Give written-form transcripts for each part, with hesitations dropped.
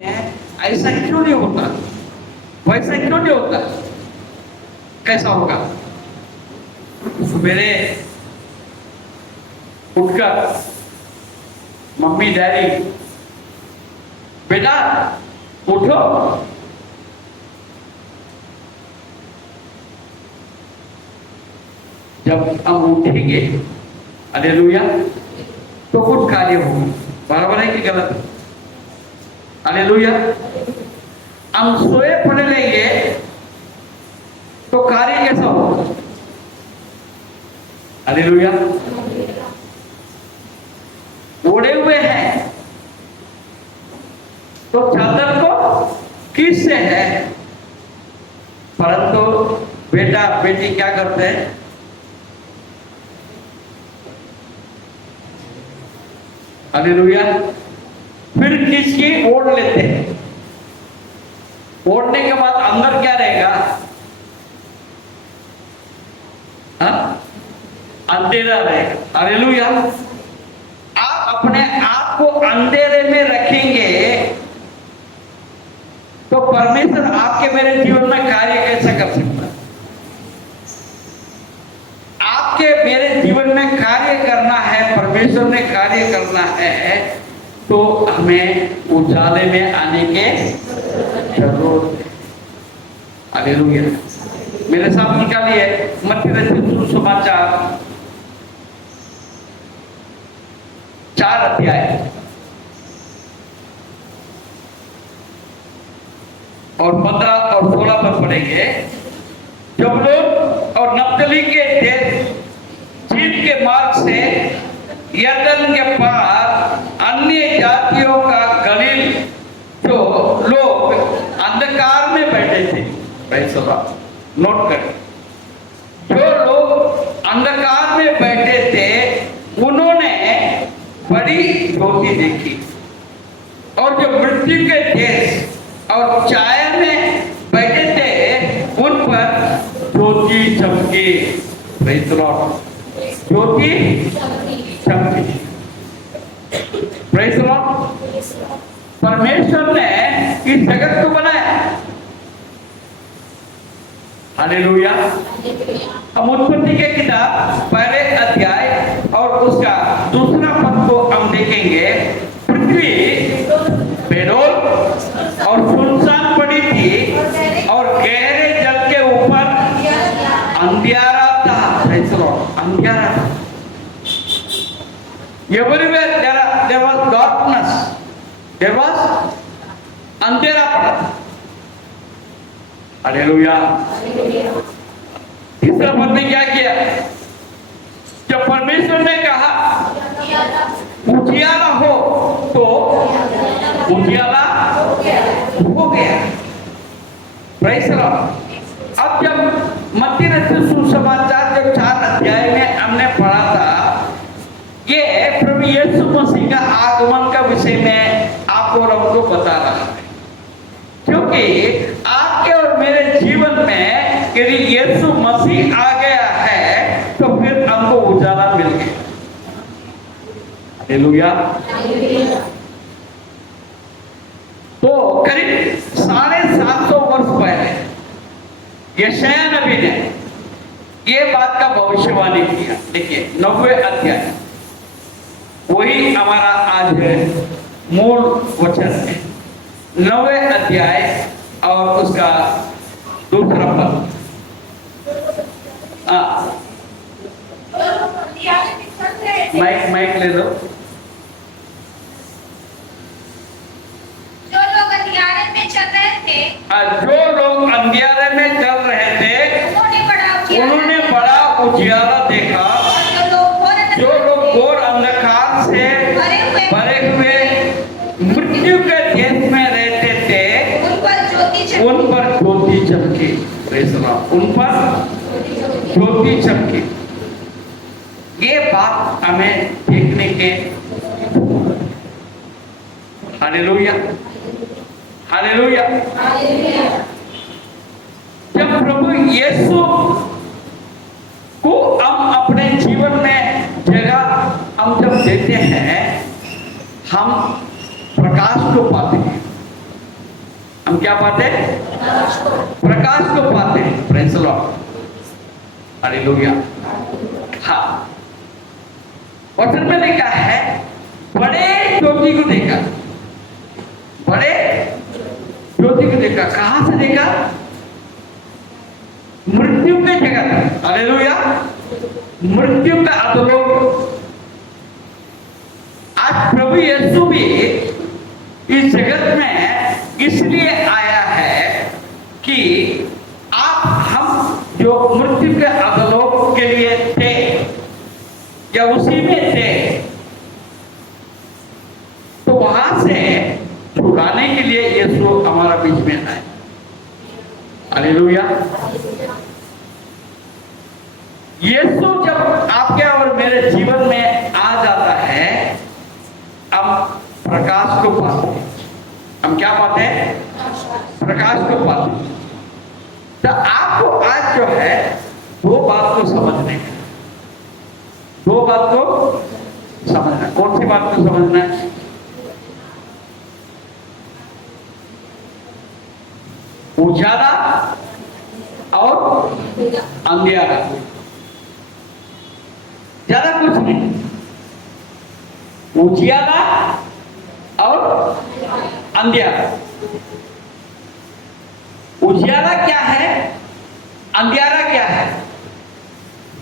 ऐसा क्यों नहीं होता, वैसा क्यों नहीं होता, कैसा होगा? सवेरे उठकर मम्मी डैडी बेटा उठो, जब हम उठेंगे हालेलुया तो कुछ कार्य होगा। बराबर है कि गलत? हालेलुया। हम सोए पड़े रहेंगे तो कार्य कैसा होगा? हालेलुया। ओढ़े हुए हैं तो चादर को किससे है, परंतु बेटा बेटी क्या करते हैं? हालेलुया। फिर किसकी ओढ़ लेते हैं? ओढ़ने के बाद अंदर क्या रहेगा? अंधेरा रहेगा। हालेलुया। आप अपने आप को अंधेरे में रखेंगे तो परमेश्वर आपके मेरे जीवन में कार्य कैसे कर सकता है? आपके मेरे जीवन में कार्य करना है, परमेश्वर ने कार्य करना है तो हमें उजाले में आने के जरूरत है। हालेलुया। मेरे साथ निकालिए मत्ती रचित सुसमाचार 4 अध्याय और 15 और 16 पर पढ़ेंगे। जब लोग और नप्तली के देश जीत के मार्ग से यरदन के पार अन्य जातियों का गलील जो लोग अंधकार में बैठे थे, नोट करें, जो लोग अंधकार में बैठे थे उन्होंने बड़ी ज्योति देखी, और जो मृत्यु के देश और छाया में बैठे थे उन पर ज्योति चमकी। ज्योति चमकी। Praise the Lord. परमेश्वर ने इस जगत को बनाया। हालेलुया। हम उत्पत्ति के किताब 1 अध्याय और उसका 2 पद को हम देखेंगे। पृथ्वी बेडोल और सुनसान पड़ी थी और गहरे जल के ऊपर अंधियारा था। Praise the Lord. अंधियारा था। Everywhere there was darkness. There was अंधेरा पड़ा। हालेलुया। तीसरा पद में क्या किया? जब परमेश्वर ने कहा उजियाला हो तो उजियाला हो गया। Praise the Lord. अब जब मत्ती रचित सुसमाचार जब 4 अध्याय में हमने पढ़ा था, ये प्रभु यीशु मसीह का आगमन का विषय में आपको और हमको बता रहा है, क्योंकि आपके और मेरे जीवन में यदि यीशु मसीह आ गया है तो फिर हमको उजाला मिल गया। हालेलुया। तो करीब 750 वर्ष पहले यशायाह नबी ने ये बात का भविष्यवाणी किया। देखिए 90 अध्याय, वही हमारा आज मूल वचन है। 90 अध्याय और उसका 2 पद। माइक ले लो। जो लोग अंधियारे में चल रहे थे, जो लोग अंधियारे में चल रहे थे उन्होंने बड़ा उजियारा देखा। जो लोग घोर अंधकार से भरे हुए मृत्यु के देश में रहते थे उन पर ज्योति चमकी। उन पर ज्योति चमकी। ये बात हमें देखने के। हालेलुया। हालेलुया। जब प्रभु यीशु को हम अपने जीवन में जगह हम जब देते हैं, हम प्रकाश को पाते हैं। हम क्या पाते हैं? प्रकाश को पाते हैं। Praise the Lord, hallelujah. हाँ, वचन में लिखा है बड़े ज्योति को देखा, बड़े ज्योति को देखा। कहां से देखा? मृत्यु के जगत, हालेलुया, मृत्यु का अधोलोक। आज प्रभु यीशु भी इस जगत में इसलिए आया है कि आप हम जो मृत्यु के अधोलोक के लिए थे या उसी में थे, तो वहां से छुड़ाने के लिए यीशु हमारा बीच में आए। हालेलुया। यीशु जब आपके और मेरे जीवन में आ जाता है, हम प्रकाश को पाते हैं। हम क्या पाते हैं? प्रकाश को पाते हैं। तो आपको आज जो है दो बात को समझना है, दो बात को समझना। कौन सी बात को समझना है? उजाला और अंधियारा, ज्यादा कुछ नहीं। उजियाला और अंधियारा। उजियाला क्या है, अंधियारा क्या है?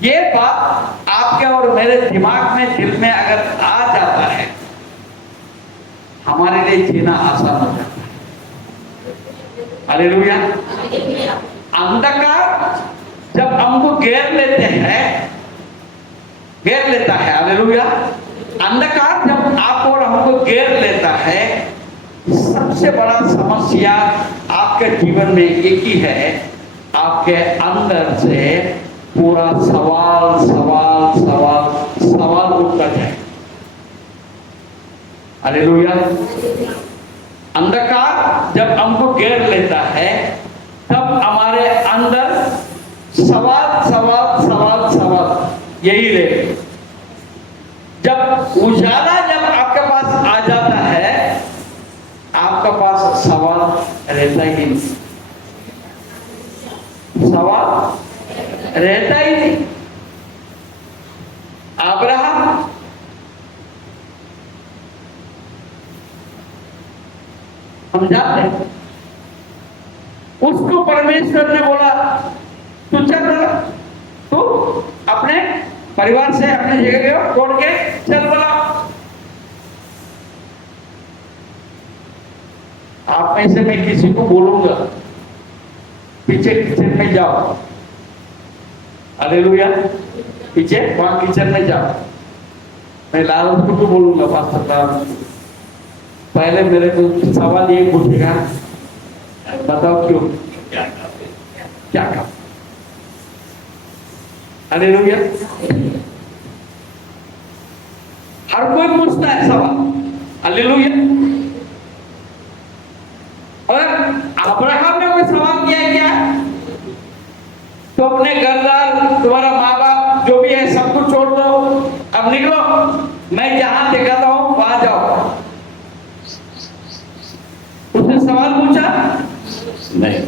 ये बात आपके और मेरे दिमाग में, दिल में अगर आ जाता है, हमारे लिए जीना आसान हो जाता है। हालेलुया। अंधकार जब हमको घेर लेते हैं, घेर लेता है, हालेलुया, अंधकार जब आप और हमको घेर लेता है, सबसे बड़ा समस्या आपके जीवन में एक ही है, आपके अंदर से पूरा सवाल सवाल सवाल सवाल उठता जाए। हालेलुया। अंधकार जब हमको घेर लेता है, तब हमारे अंदर सवाल सवाल सवाल सवाल यही रहे। जब उजाला जब आपके पास आ जाता है, आपके पास सवाल रहता ही नहीं, सवाल रहता ही नहीं। अब्राहम हम जानते हैं, उसको परमेश्वर ने बोला तू चल, तू अपने परिवार से अपने जगह छोड़ के चल बोला। आप में से मैं किसी को बोलूंगा पीछे किचन में जाओ, हालेलुया, पीछे वहां किचन में जाओ। मैं लालच को तो बोलूंगा पास्टर साहब, पहले मेरे को सवाल ये पूछेगा, बताओ क्यों, क्या काम? हालेलुया। हर कोई पूछता है सवाल, हालेलुया। और अब्राहम ने कोई सवाल किया है क्या? तो अपने घरदार, तुम्हारा माँ बाप जो भी है सब कुछ छोड़ दो, अब निकलो, मैं जहां दिखाता हूं वहां जाओ। उसने सवाल पूछा नहीं।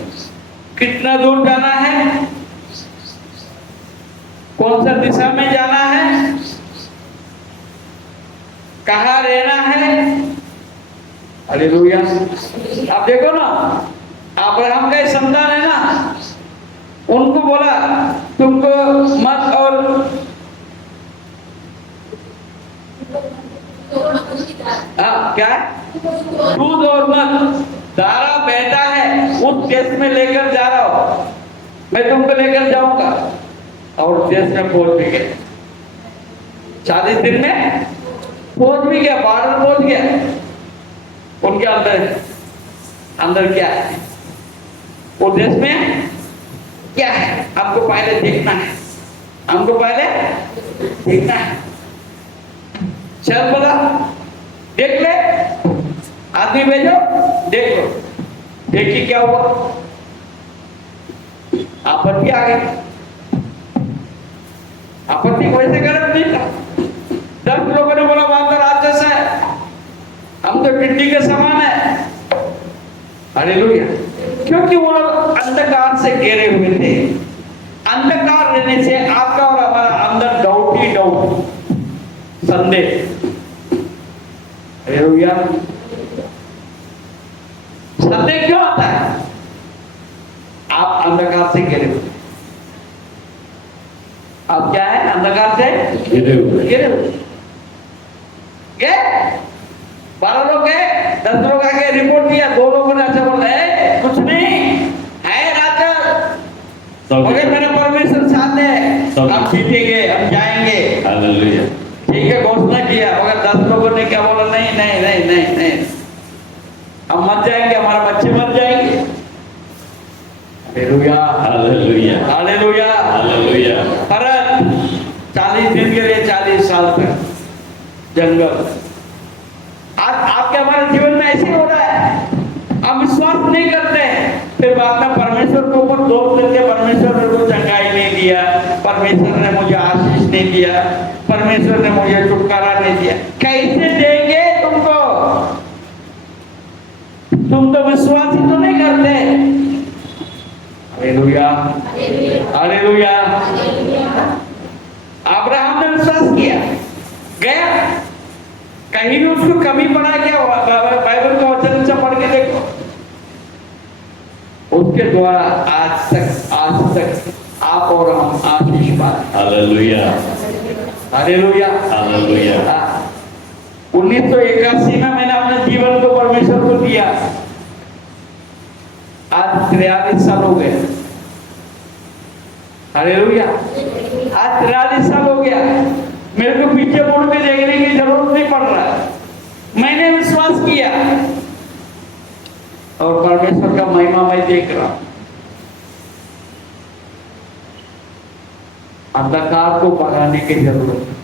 कितना दूर जाना है, कौन सा दिशा में जाना है, कहां रहना है, हालेलुया। आप देखो ना, अब्राहम का संतान है ना, उनको बोला तुमको मत और क्या है, दूध और मत धारा बहता है, उस देश में लेकर जा रहा हूं, मैं तुमको लेकर जाऊंगा। और देश में पहुंच भी गए, 40 दिन में पहुंच भी गया, बारह पहुंच गया। उनके अंदर क्या है, वो देश में क्या है, हमको पहले देखना है, हमको पहले देखना है। चल बोला, देख ले, आदमी भेजो, देख लो। देखिए क्या हुआ, आपत्ति आ गई। आपत्ति वैसे गलत नहीं था। 10 लोगों ने बोला वहां का राक्षस है, हम तो टिड्डी के समान है, हालेलुया। क्योंकि वो लोग अंधकार से घिरे हुए थे। अंधकार रहने से आपका और हमारा अंदर डाउट ही डाउट, संदेह। हालेलुया। संदेह क्यों आता है? आप अंधकार से घिरे हुए। आप क्या है? अंधकार से घिरे हुए। घिरे हुए। गए 12 लोग गए, 10 लोग आके रिपोर्ट दिया, 2 लोगों ने अच्छा बोला है कुछ नहीं है राजा, मगर मेरा परमेश्वर साथ है, हम जीतेंगे, हम जाएंगे। हालेलुया। ठीक है, घोषणा किया, मगर 10 लोगों ने क्या बोला? नहीं नहीं नहीं नहीं नहीं, हम मर जाएंगे, हमारा बच्चे मर जाएंगे। Hallelujah hallelujah. Hallelujah hallelujah. फरक 40 दिन के लिए 40 साल तक जंगल। आज आपके हमारे जीवन में ऐसे हो रहा है, हम विश्वास नहीं करते हैं, फिर बाद में परमेश्वर के ऊपर दोष देते, परमेश्वर ने मुझे चंगाई नहीं दिया, परमेश्वर ने मुझे आशीष नहीं दिया, परमेश्वर ने मुझे छुटकारा नहीं दिया। कैसे देंगे तुमको? तुम तो विश्वास ही तो नहीं करते। Hallelujah hallelujah. अब्राहम ने विश्वास किया, गया, कहीं भी उसको कमी पड़ा क्या? बाइबल का वचन से पढ़ के देखो, उसके द्वारा आज तक आप और हम आशीष पाए। हालेलुया। Hallelujah hallelujah. 1981 में मैंने अपने जीवन को परमेश्वर को दिया, आज 43 साल हो गए। हालेलुया। आज 43 साल हो गया, मेरे को पीछे मुड़ के देखने की जरूरत नहीं पड़ रहा है। मैंने विश्वास किया और परमेश्वर का महिमा मैं देख रहा हूं। अंधकार को भगाने की जरूरत है,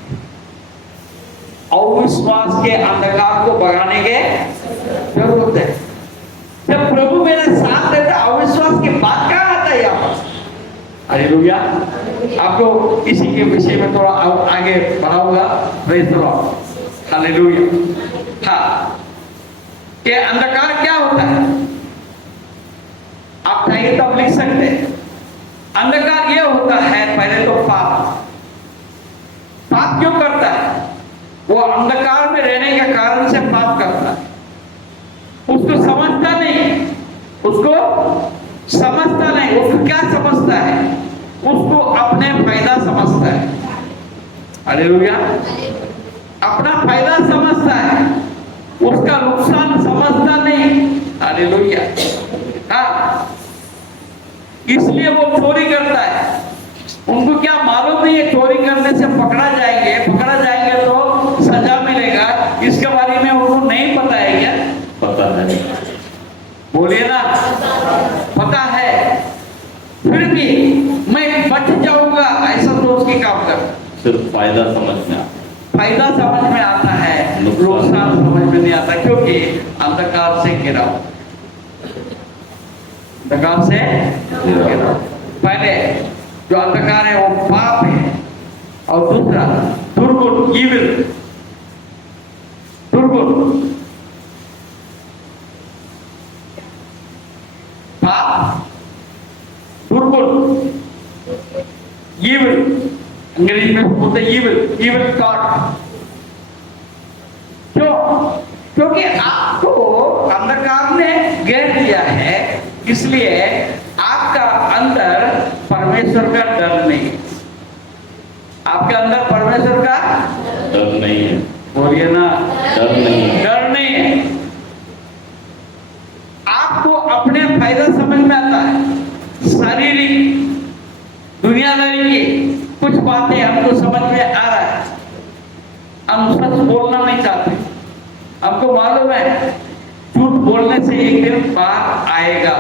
अविश्वास के अंधकार को भगाने की जरूरत है। जब प्रभु मेरे साथ रहते, अविश्वास के बाद कहाँ आता है यहाँ पर? हालेलुया। आपको इसी के विषय में थोड़ा आगे बढ़ाऊंगा। Praise the Lord. हालेलुया। हाँ, ये अंधकार क्या होता है? आप चाहिए तो लिख सकते हैं। अंधकार ये होता है, पहले तो पाप। पाप क्यों करता है? वो अंधकार में रहने के कारण से पाप करता है। उसको समझता नहीं, उसको क्या समझता है? उसको अपने फायदा समझता है। हालेलुया। अपना फायदा समझता है, उसका नुकसान समझता नहीं। हालेलुया। हाँ, इसलिए वो चोरी करता है। उनको क्या मालूम नहीं है, चोरी करने से पकड़ा जाएंगे तो सजा मिलेगा। इसके बारे में उनको नहीं पता है। क्या पता है? बोलिए ना, पता है, फिर भी मैं बच जाऊंगा ऐसा सोच के काम कर। सिर्फ फायदा समझना, फायदा समझ में आता है, नुकसान समझ में नहीं आता, क्योंकि अंधकार से घिरा, अंधकार से घिरा। पहले जो अंधकार है वो पाप है, और दूसरा दुर्गुण, इविल, दुर्गुण, पाप, दुर्गुण, इविल, अंग्रेजी में बोलते इविल थॉट। क्यों? क्योंकि आपको अंधकार ने घेर दिया है, इसलिए आपका अंदर परमेश्वर का डर नहीं है। आपके अंदर परमेश्वर का डर नहीं है। बोलिए ना, डर नहीं है। डर नहीं है। आपको अपने फायदा समझ में आता है, शारीरिक दुनियादारी की कुछ बातें हमको समझ में आ रहा है। हम सच बोलना नहीं चाहते। हमको मालूम है झूठ बोलने से एक दिन बात आएगा,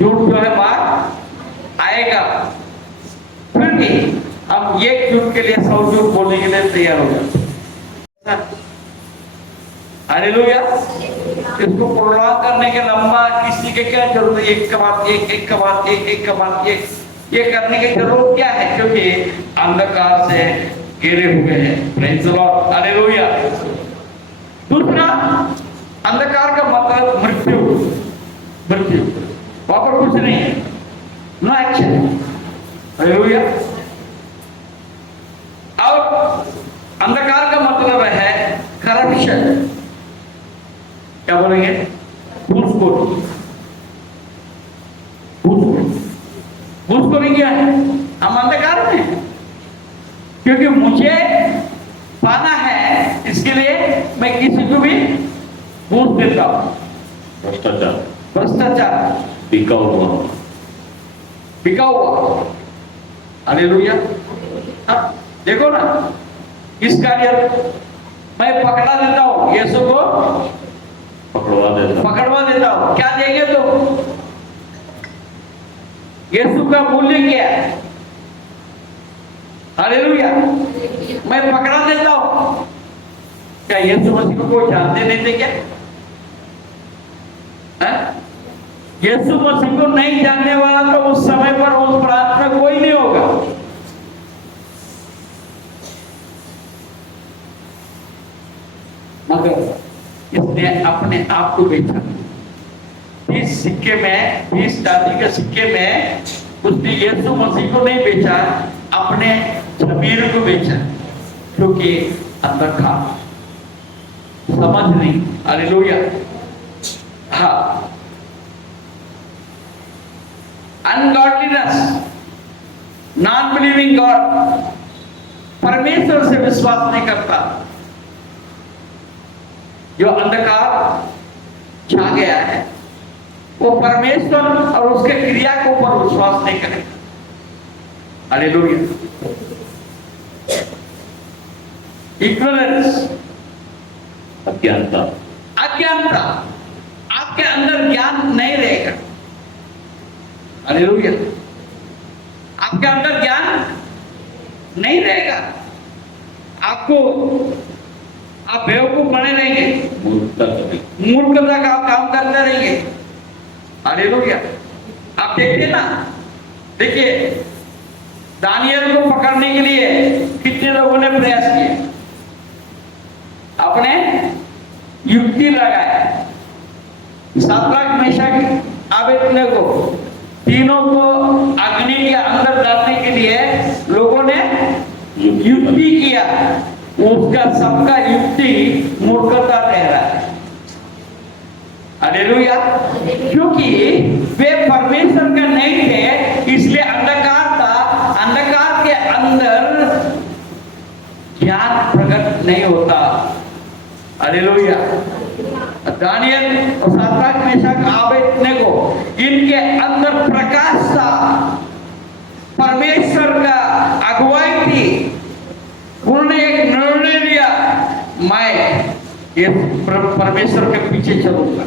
झूठ जो है बात आएगा। फिर भी हम एक झूठ के लिए 100 झूठ बोलने के लिए तैयार हो जाते। हालेलुया। इसको प्रोलॉन्ग करने के लंबा किसी के क्या जरूरत है? एक का बात ये करने की जरूरत क्या है? क्योंकि अंधकार से घिरे हुए हैं। Praise the Lord. हालेलुया। दूसरा, अंधकार का मतलब मृत्यु। मृत्यु, वहां पर कुछ नहीं है, नो एक्शन। हालेलुया। और अंधकार का मतलब है करप्शन, क्या बोलेंगे, घूसखोरी। घूसखोरी क्या है? हम अंधकार में हैं। क्योंकि मुझे पाना है, इसके लिए मैं किसी को भी घूस देता हूं। भ्रष्टाचार, भ्रष्टाचार, बिका हुआ, बिका हुआ। हालेलुया। अब देखो ना, इस कार्य मैं पकड़ा देता हूं, यीशु को पकड़वा देता हूं, क्या देंगे तुम? यीशु का मूल्य क्या है? हालेलुया। मैं पकड़ा देता हूं, क्या यीशु मसीह को कोई जानते नहीं थे क्या? यीशु मसीह को नहीं जानने वाला तो उस समय पर उस प्रांत में कोई नहीं होगा। मगर इसने अपने आप को बेचा। 20 सिक्के में, 20 चांदी के सिक्के में उसने यीशु मसीह को नहीं बेचा, अपने जमीर को बेचा, क्योंकि अंदर था, समझ नहीं। हालेलुया। हाँ, अनगॉडलीनेस, नॉन बिलीविंग गॉड, परमेश्वर से विश्वास नहीं करता, जो अंधकार छा गया है, वो परमेश्वर और उसके क्रिया के ऊपर विश्वास नहीं करेगा। हालेलुया। इग्नोरेंस, अज्ञानता, अज्ञानता, आपके अंदर ज्ञान नहीं रहेगा। हालेलुया। आपके अंदर ज्ञान नहीं रहेगा, आपको, आप बेवकूफ बने रहेंगे, मूर्खता का काम करते रहेंगे। हालेलुया। आप देखिए ना, देखिए दानियल को पकड़ने के लिए कितने लोगों ने प्रयास किए, अपने युक्ति लगाया। शाद्राक, मेशक, अबेदnego को, तीनों को अग्नि के अंदर डालने के लिए लोगों ने युक्ति किया, उसका सबका युक्ति मूर्खता ठहरा है। हालेलुया। क्योंकि वे परमेश्वर का नहीं थे, इसलिए अंधकार था, अंधकार के अंदर ज्ञान प्रकट नहीं होता। हालेलुया। दानियल और शाद्राक, मेशक, अबेदnego इनके अंदर प्रकाश था, परमेश्वर का अगुवाई थी। उन्होंने एक निर्णय लिया, मैं ये परमेश्वर के पीछे चलूंगा,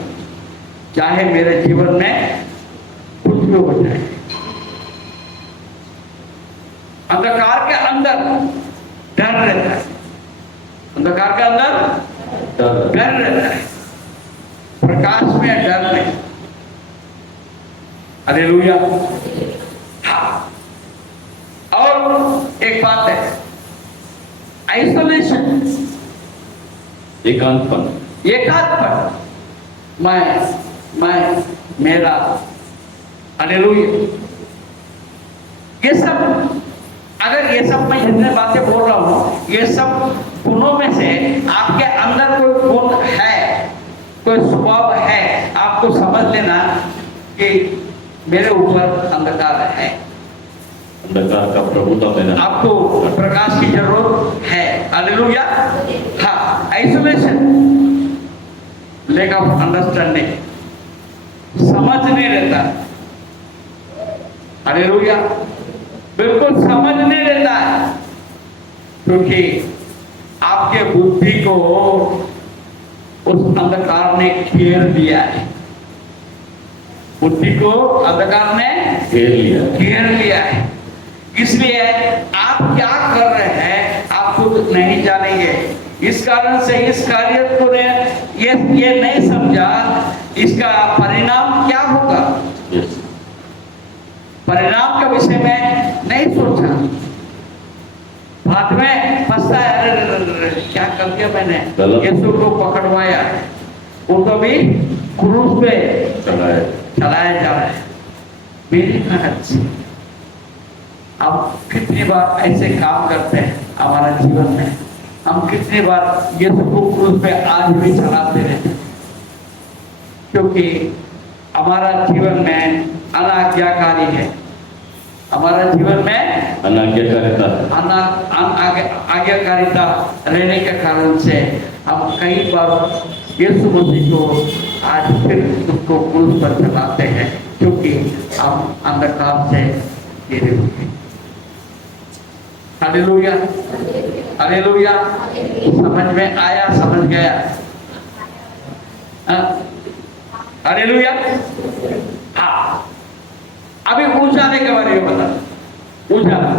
चाहे मेरे जीवन में कुछ भी हो जाए। अंधकार के अंदर डर रहता है, अंधकार के अंदर डर रहता है, प्रकाश में डर नहीं। हालेलुया। हाँ, और एक बात है, आइसोलेशन, एकांतपन, एकांतपन, मैं मेरा। हालेलुया। ये सब, अगर ये सब मैं जितने बातें बोल रहा हूं, ये सब गुणों में से आपके अंदर कोई गुण है, कोई स्वभाव है, आपको समझ लेना कि मेरे ऊपर अंधकार है, अंधकार का प्रभुता में आपको प्रकाश की जरूरत है। हालेलुया। हाँ, आइसोलेशन, लैक ऑफ अंडरस्टैंडिंग, समझ नहीं रहता। हालेलुया। बिल्कुल समझ नहीं रहता है, क्योंकि आपके बुद्धि को उस अंधकार ने घेर दिया है, बुद्धि को अंधकार ने घेर लिया है। इसलिए आप क्या कर रहे हैं आप खुद नहीं जानेंगे। इस कारण से इस कार्य को ने ये नहीं समझा, इसका परिणाम क्या होगा, परिणाम के विषय में नहीं सोचा, बाद में फंसता है, अरे क्या कर दिया मैंने, यीशु को पकड़वाया, वो तो भी क्रूस पे चलाए चलाया जा रहा है मेरी मेहनत से। हम कितनी बार ऐसे काम करते हैं हमारा जीवन में, हम कितनी बार यीशु को क्रूस पे आज भी चलाते रहते हैं, क्योंकि हमारा जीवन में अनाज्ञाकारी है, हमारा जीवन में अनाज्ञाकारिता आज्ञाकारिता रहने के कारण से हम कई बार यीशु मसीह को आज फिर उसको क्रूस पर चलाते हैं, क्योंकि हम अंधकार से घिरे हुए। Hallelujah, hallelujah. समझ में आया, समझ गया? हालेलुया। हाँ, अभी उजाले के बारे में बता। उजाला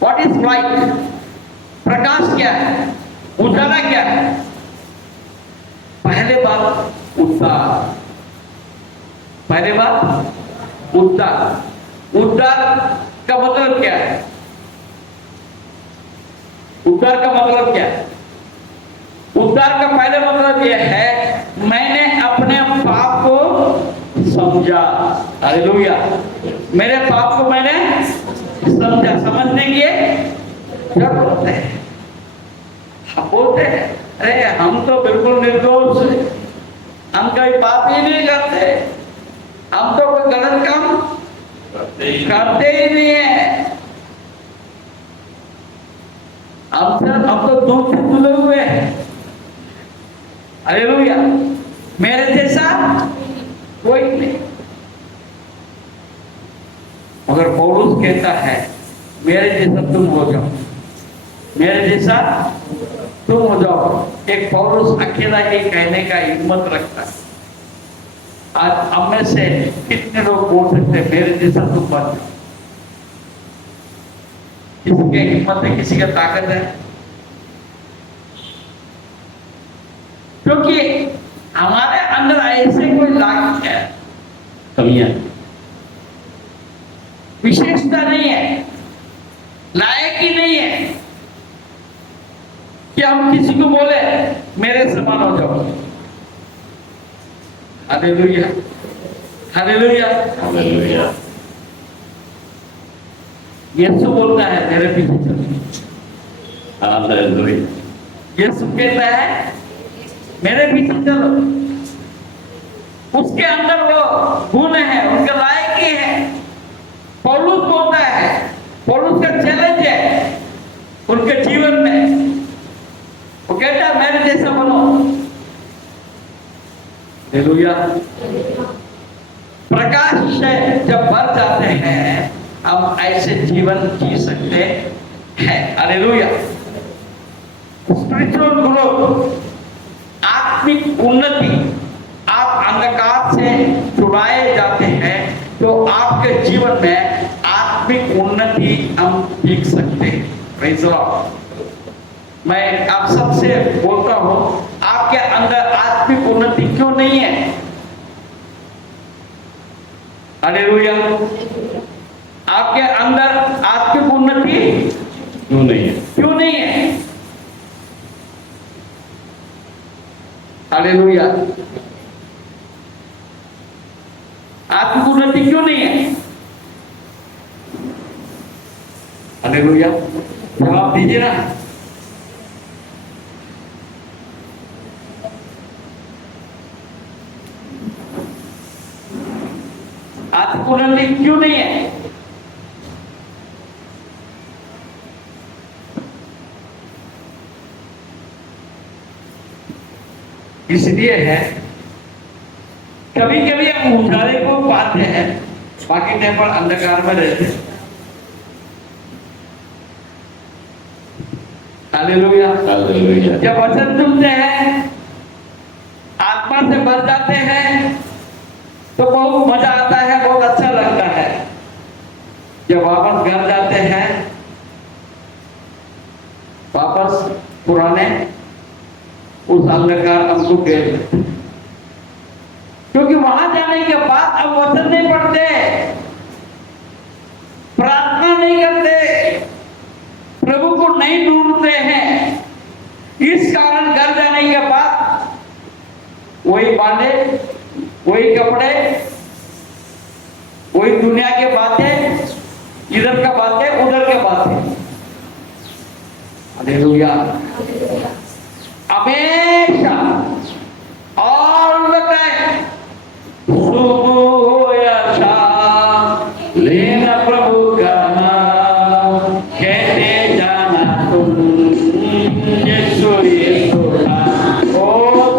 व्हाट इज लाइट? प्रकाश क्या है? उजाला क्या है? पहले बात उद्धार, पहले बात उद्धार। उद्धार का मतलब क्या है? उद्धार का मतलब क्या है? उद्धार का पहले मतलब यह है मैंने अपने पाप को समझा। हालेलुया। मेरे पाप को मैंने समझा। समझने की जरूरत है। हम बोलते हैं अरे हम तो बिल्कुल निर्दोष हैं, हम कभी पाप ही नहीं करते, हम तो कोई गलत काम करते ही नहीं है, हम तो दूध से तुले हुए हैं। हालेलुया। मेरे जैसा कोई नहीं। मगर पौलुस कहता है मेरे जैसा तुम हो जाओ, मेरे जैसा तुम हो जाओ। एक पौलुस अकेला ही कहने का हिम्मत रखता है। आज हम में से कितने लोग बोल सकते हैं मेरे जैसा तुम बन जाओ? किसी की हिम्मत है, किसी का ताकत है? क्योंकि हमारे अंदर ऐसे कोई लायक है, कमियां, विशेषता नहीं है, लायक ही नहीं है कि हम किसी को बोले मेरे समान हो जाओ। Hallelujah, hallelujah, hallelujah. यीशु बोलता है मेरे पीछे चलो। हालेलुया। यीशु कहता है मेरे पीछे चलो। उसके अंदर वो गुण है, उनके लायक ही है। पौलुस बोलता है, पौलुस का चैलेंज है उनके जीवन में। वो कहता है मेरे जैसा बनो। हालेलुया। प्रकाश से जब भर जाते हैं हम ऐसे जीवन जी सकते हैं। हालेलुया। स्पिरिचुअल ग्रोथ, आत्मिक उन्नति। आप अंधकार से छुड़ाए जाते हैं तो आपके जीवन में आत्मिक उन्नति हम देख सकते हैं। Praise the Lord. मैं आप सबसे बोलता हूं आपके अंदर आत्मिक उन्नति क्यों नहीं है? हालेलुया। आपके अंदर आत्मिक उन्नति क्यों नहीं है? क्यों नहीं है? हालेलुया। आत्मिक उन्नति क्यों नहीं है? हालेलुया। जवाब दीजिए ना। आत्मिक उन्नति क्यों नहीं है? इसलिए है कभी कभी हम उजाले को पाते हैं, बाकी टाइम पर अंधकार में रहते हैं। हालेलुया। हालेलुया। जब वचन सुनते हैं, आत्मा से भर जाते हैं तो बहुत मजा आता है, बहुत अच्छा लगता है। जब वापस घर जाते हैं, वापस पुराने उस अंधकार हमको घेर लेते, क्योंकि वहां जाने के बाद अब वचन नहीं पढ़ते, प्रार्थना नहीं करते, प्रभु को नहीं ढूंढते हैं। इस कारण घर जाने के बाद वही बांधे, वही कपड़े, वही दुनिया के बातें, इधर का बातें, उधर के बातें। हालेलुया। हमेशा ऑल द टाइम, सुबह हो या शाम, लेना प्रभु का नाम, कहते जाना तुम यीशु यीशु नाम। ओ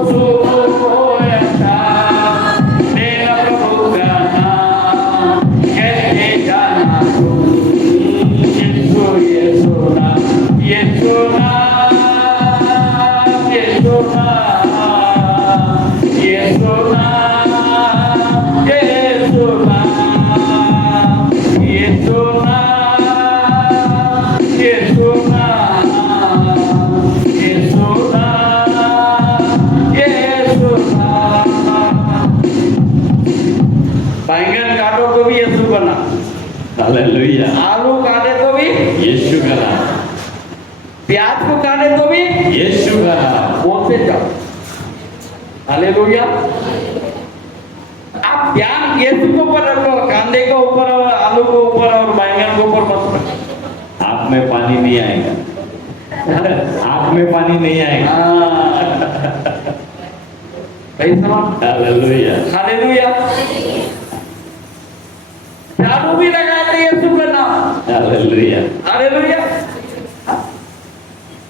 सुबह हो या शाम, लेना प्रभु का नाम, कहते जाना तुम यीशु यीशु नाम। यीशु नाम, यीशु नाम, यीशु नाम, यीशु नाम, यीशु नाम, यीशु नाम, यीशु नाम, यीशु नाम। बैंगन काटो तो भी यीशु का नाम, हालेलुया। आलू काटे तो भी, यीशु का नाम, प्याज को काटे तो भी यीशु का नाम। बोलते जाओ। हालेलुया। आप ध्यान यीशु के ऊपर रखो, कांदे के ऊपर और आलू के ऊपर और बैंगन के ऊपर मत रखो। आँख में पानी नहीं आएगा, आँख में पानी नहीं आएगा। सही सुना? हालेलुया। हालेलुया। झाड़ू भी लगाते यीशु का नाम। हालेलुया। हालेलुया।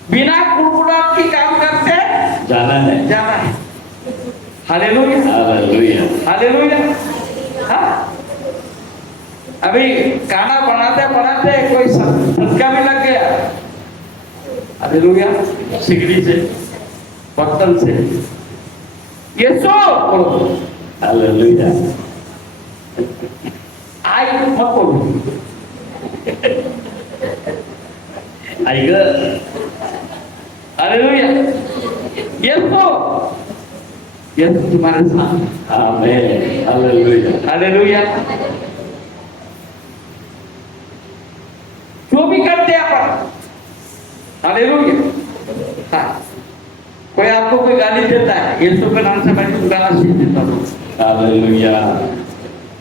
बिना कुड़कुड़ाहट की काम करते जाना है, जाना है। हालेलुया। हालेलुया। हालेलुया। हाँ, अभी खाना बनाते बनाते कोई सदका में लग गया। हालेलुया। सिगड़ी से, बर्तन से, यीशु बोलो। हालेलुया। आई मत बोलो। आएगा। हालेलुया। यीशु, यीशु तुम्हारे साथ। आमेन। हालेलुया। हालेलुया। जो भी करते हैं अपन, हालेलुया। हाँ, कोई आपको कोई गाली देता है, यीशु के नाम से मैं तुमको आशीष देता हूँ। हालेलुया।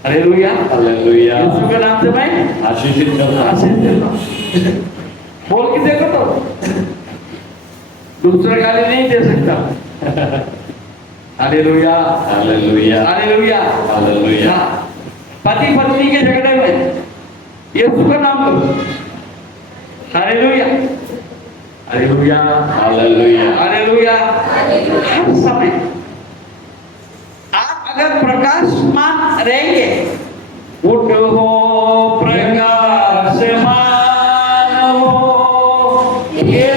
हालेलुया। हालेलुया। यीशु के नाम से मैं आशीषित करता हूं। आशीष देता हूँ। बोल के देखो तो, दूसरा गाली नहीं दे सकता। हालेलुया। हालेलुया। हालेलुया। हालेलुया। हाँ, पति पत्नी के झगड़े में यीशु का नाम लो। हालेलुया। हालेलुया। हालेलुया। हालेलुया। हर समय आप अगर प्रकाशमान रहेंगे, उठो प्रकाशमान हो, ये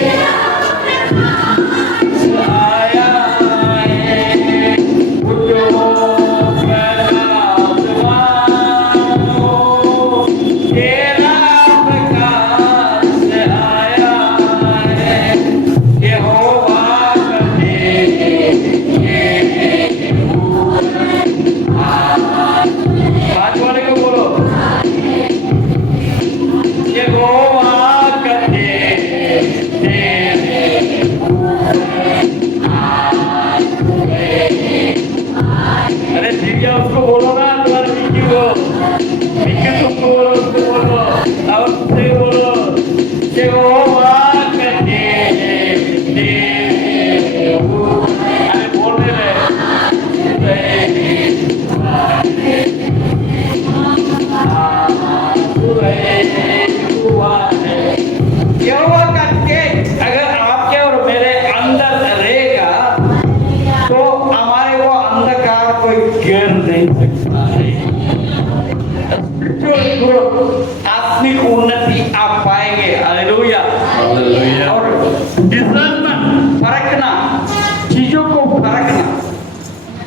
आया है। उठो प्रकाशमान हो, तेरा प्रकाश आया है। यहोवा बात वाले को बोलो। यहोवा कहते तेरे अरे दिव्या उसको बोलो ना, तुम्हारे मिक्की को, मिक्की तुमको बोलो, उसको बोलो, अब उससे बोलो। यहोवा कहते तेरे अरे बोल रहे यहोवा का तेज अगर आपके और मेरे अंदर रहेगा तो हमारे वो अंधकार कोई घेर नहीं सकता है। आत्मिक उन्नति आप पाएंगे। हालेलुया। हालेलुया। और डिसर्नमेंट, परखना, चीजों को परखना।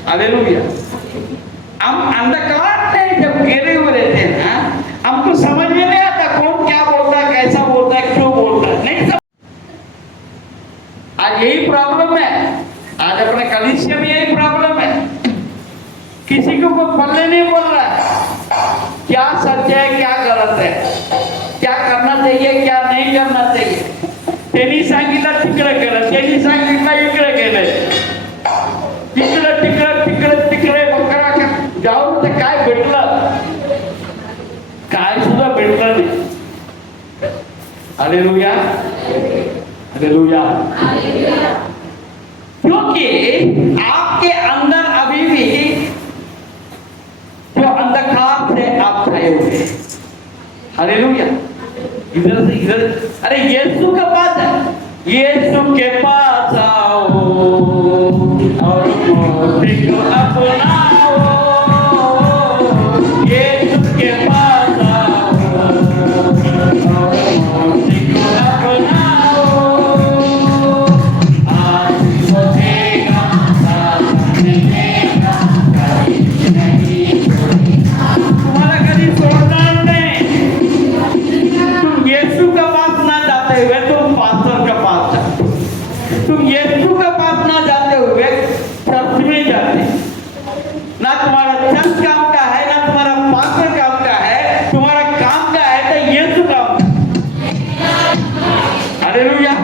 हालेलुया। हम अंधकार में जब घेरे हुए रहते हैं ना, हमको समझ में नहीं आता कौन क्या बोलता है, कैसा बोलता है, क्यों बोलता है, नहीं समझ। आज यही प्रॉब्लम है, आज अपने कलीसिया में यही प्रॉब्लम है। किसी को कोई पल्ले नहीं बोल रहा है, क्या सत्य है क्या गलत है, क्या करना चाहिए क्या नहीं करना चाहिए। त्यांनी सांगितलं तिकडे केलं, त्यांनी सांगितलं इकडे केलं, तिकडे हालेलुया, हालेलुया। क्योंकि आपके अंदर अभी भी जो अंधकार से आप छाए हुए हैं। हालेलुया। इधर से इधर, अरे यीशु के पास है, यीशु के पास आओ और मौत को अपनाओ, यीशु के पास आओ और मौत को अपनाओ। आज वो देगा, साथ देगा, कभी नहीं छोड़ेगा। तुम्हारा कभी छोड़ना नहीं। तुम यीशु का पास ना जाते हुए तुम पास्टर का पास जाते, तुम यीशु का पास ना जाते हुए चर्च में जाते। ना तुम्हारा चर्च काम का है, ना तुम्हारा पास्टर काम का है, तुम्हारा काम का है तो यीशु काम का। हालेलुया।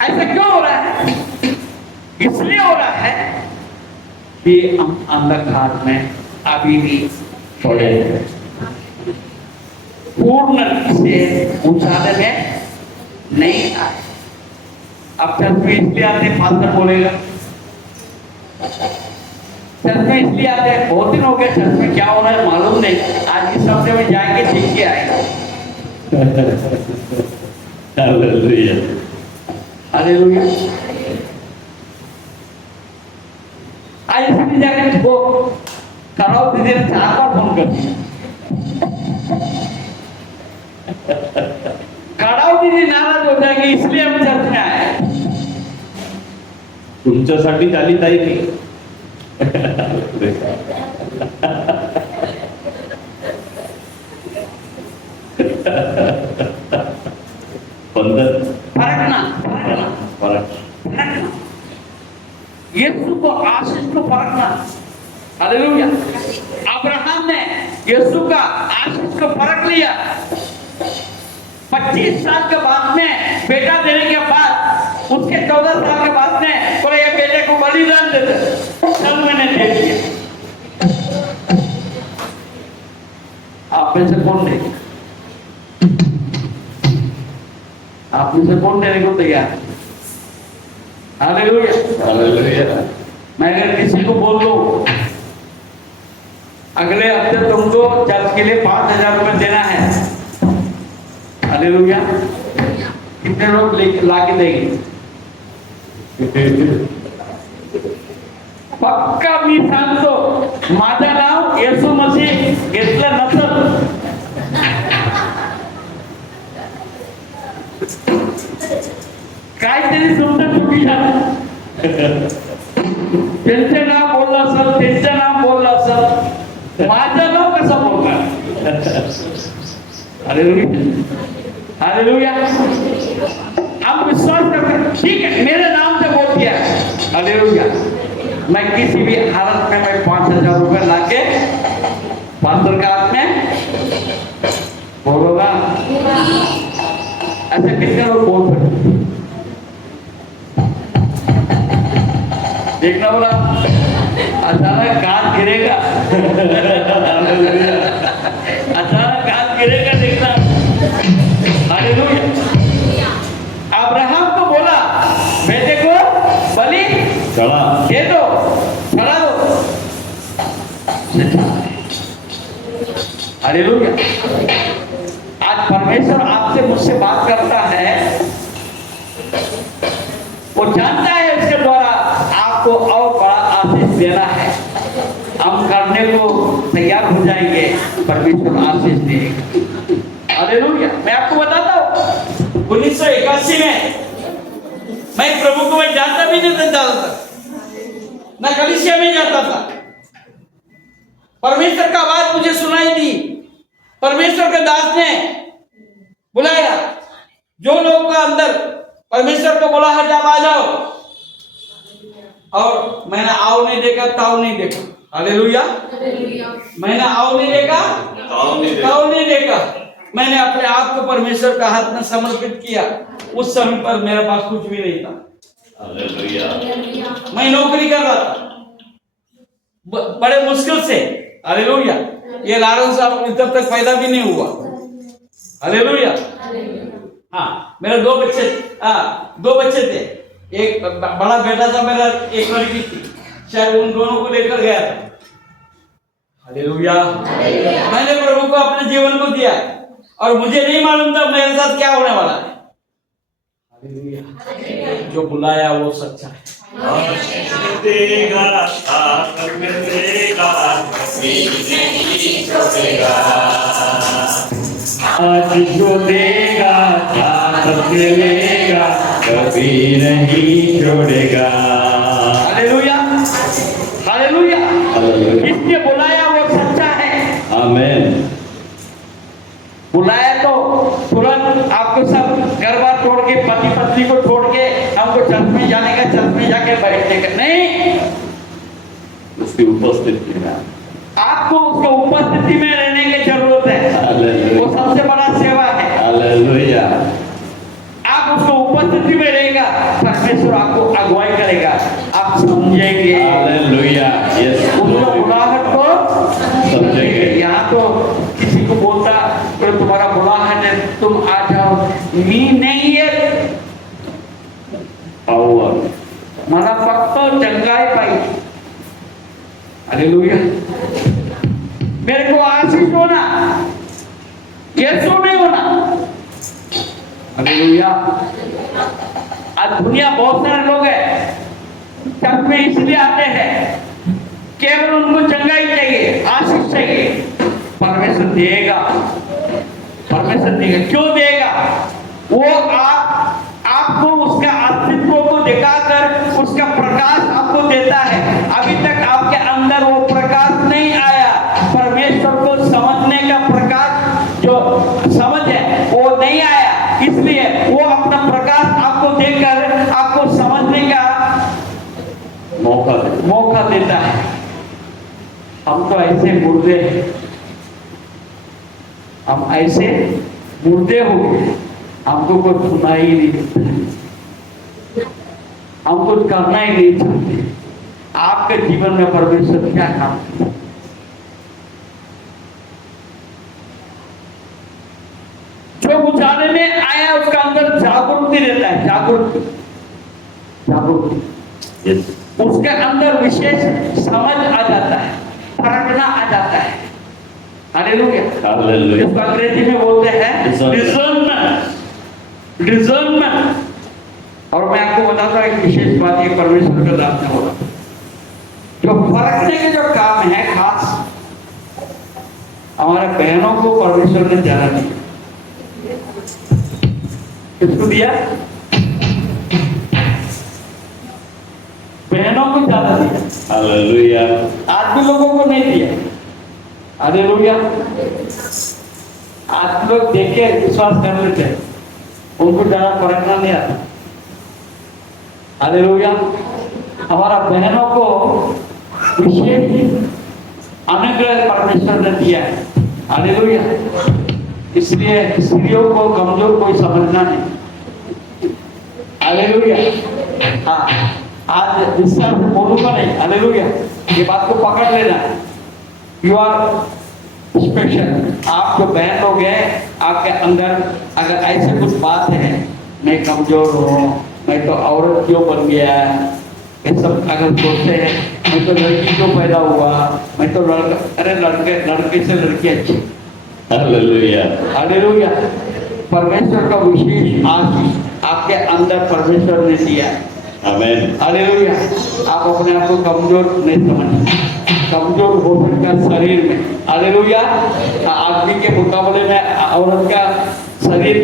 ऐसा क्यों हो रहा है? इसलिए हो रहा है कि हम अंधकार में अभी भी पड़े हैं, पूर्ण से उजाले में नहीं आए। अब चर्च में इसलिए आते, पास्टर बोलेगा चर्च में इसलिए आते हैं, बहुत दिन हो गए चर्च में, क्या हो रहा है मालूम नहीं, आज इस हफ्ते में जाएंगे देख के आएंगे। Hallelujah, hallelujah. आज इसलिए जाके वो कराओ दीदी ने 4 बार फोन कर दिया, कराओ दीदी नाराज हो जाएंगे इसलिए हम चर्च में आए। तुमच्यासाठी झाली ताई ती. बंधन फरकना, फरक. यीशु को आशीष को परखना। हालेलुया। अब्राहम ने यीशु का आशीष को परख लिया। 25 साल के बाद में बेटा देने के बाद उसके 14 साल के बाद में बोले ये बेटे को बलिदान दे दे, चल मैंने दे दिया। आप में से कौन देगा? आप में से कौन देने को तैयार है? Hallelujah, hallelujah. मैं अगर किसी को बोल दूं अगले हफ्ते तुमको चर्च के लिए 5,000 रुपए देना है, हालेलुया, कितने लोग ला के देंगे? पक्का मी सांगतो, माझं नाव येशू मसीह घेतलं नसल काहीतरी तुमचं चुकी झालं, त्यांचे नाव बोललं असेल, त्यांचं नाव बोललं असेल, माझं नाव कसं बोलणार? Hallelujah, hallelujah. हम विश्वास करते हैं, ठीक है मेरे नाम से बोल दिया, हालेलुया। मैं किसी भी हालत में मैं 5,000 रुपए लाके पास्टर के हाथ में बोलूंगा। ऐसे कितने लोग बोल सकते? देखना बोला अचानक कान गिरेगा, अचानक कान गिरेगा, देखना। हालेलुया। अब्राहम को बोला बेटे को बलि चला. दे दो, चढ़ा दो। हालेलुया। आज परमेश्वर आपसे मुझसे बात करता है, वो जानता है इसके द्वारा आपको और बड़ा आशीष देना है। हम करने को तैयार हो जाएंगे, परमेश्वर आशीष देगा। हालेलुया। मैं आपको बताता हूँ 1981 में मैं प्रभु को मैं जानता भी नहीं था, ना कलीसिया में जाता था। परमेश्वर का आवाज मुझे सुनाई दी, परमेश्वर के दास ने बुलाया, जो लोग का अंदर परमेश्वर को बोला हट आ जाओ, और मैंने आओ नहीं देखा, ताऊ नहीं देखा। हालेलुया। मैंने आओ नहीं देखा, ताऊ नहीं देखा। मैंने अपने आप को परमेश्वर का हाथ में समर्पित किया। उस समय पर मेरे पास कुछ भी नहीं था। हालेलुया. मैं नौकरी कर रहा था, बड़े मुश्किल से हालेलुया। ये लालन साहब तब तक पैदा भी नहीं हुआ। हालेलुया। हाँ, मेरे दो बच्चे थे। एक बड़ा बेटा था मेरा, एक लड़की थी। शायद उन दोनों को लेकर गया था। हालेलुया। मैंने प्रभु को अपने जीवन को दिया और मुझे नहीं मालूम था मेरे साथ क्या होने वाला है। हालेलुया। जो बुलाया वो सच्चा है। देगा ताकत देगा, नहीं छोड़ेगा। आज जो देगा ताकत लेगा, कभी नहीं छोड़ेगा। हालेलुया। हालेलुया। हालेलुया। इसने बुलाया वो सच्चा है। आमीन। बुलाया तो तुरंत आपको सब घर बार छोड़ के, पति पत्नी को छोड़ के हमको चर्च में जाने का, चर्च में जाके बैठने का नहीं। उसकी उपस्थिति में आपको उसको उपस्थिति में रहने की जरूरत है। हालेलुया। वो सबसे बड़ा सेवा है। हालेलुया। आप उसको उपस्थिति में रहेगा, परमेश्वर आपको अगुवाई करेगा, आप समझेंगे। हालेलुया। यस उसका बुलाहट को समझेंगे। यहाँ तो किसी को बोलता तो तुम्हारा बुलाहट है, तुम आ जाओ। मी नहीं है पावर मला फक्त चंगाई पाहिजे। हालेलुया। मेरे को आशीष होना, यीशु में होना। हालेलुया। आज दुनिया बहुत सारे लोग हैं चर्च में इसलिए आते हैं, केवल उनको चंगाई चाहिए, आशीष चाहिए। परमेश्वर देगा, परमेश्वर देगा। क्यों देगा? वो आपको उसका अस्तित्व को दिखाकर उसका प्रकाश आपको देता है। अभी तक आपके अंदर वो प्रकाश नहीं आया। परमेश्वर को समझने का प्रकाश जो समझ है वो नहीं आया, इसलिए वो अपना प्रकाश आपको देकर आपको समझने का मौका देता है। हम तो ऐसे मुर्दे हैं, हम ऐसे मुर्दे हो गए, हमको कुछ सुना ही नहीं देता, हम कुछ करना ही नहीं चाहते। आपके जीवन में परमेश्वर क्या काम करता है? जो बुझाने में आया उसका अंदर जागृति रहता है, जागृति। उसके अंदर विशेष समझ आ जाता है, परखना आ जाता है। हालेलुया। हालेलुया। इसको अंग्रेजी में बोलते हैं डिसर्नमेंट। और मैं आपको बताता हूँ एक विशेष बात, ये परमेश्वर का दान में होगा। जो परखने के जो काम है खास, हमारे बहनों को परमेश्वर ने ज्यादा दिया। किसको दिया? बहनों को ज्यादा दिया। हालेलुया। आदमी लोगों को नहीं दिया। हालेलुया। आज लोग देख के विश्वास कर लेते हैं, उनको ज्यादा परखना नहीं आता। हालेलुया। हमारा बहनों को विशेष अनुग्रह परमेश्वर ने दिया है। हालेलुया। इसलिए स्त्रियों को कमजोर कोई समझना नहीं। हालेलुया। हाँ, आज इससे बोलूंगा नहीं। हालेलुया। ये बात को पकड़ लेना। You are special. आप जो बहन लोग हैं, आपके अंदर अगर ऐसे कुछ बात है, मैं कमजोर हूँ, मैं तो औरत क्यों बन गया, ये सब अगर सोचते हैं, मैं तो लड़की क्यों पैदा हुआ, मैं तो लड़का, अरे लड़के से लड़की अच्छी। हालेलुया। हालेलुया। परमेश्वर का विशेष आशीष आपके अंदर परमेश्वर ने दिया। आमीन। हालेलुया। आप अपने आप को कमजोर नहीं समझिए, कमजोर हो सकता है शरीर में। हालेलुया। आदमी के मुकाबले में औरत का शरीर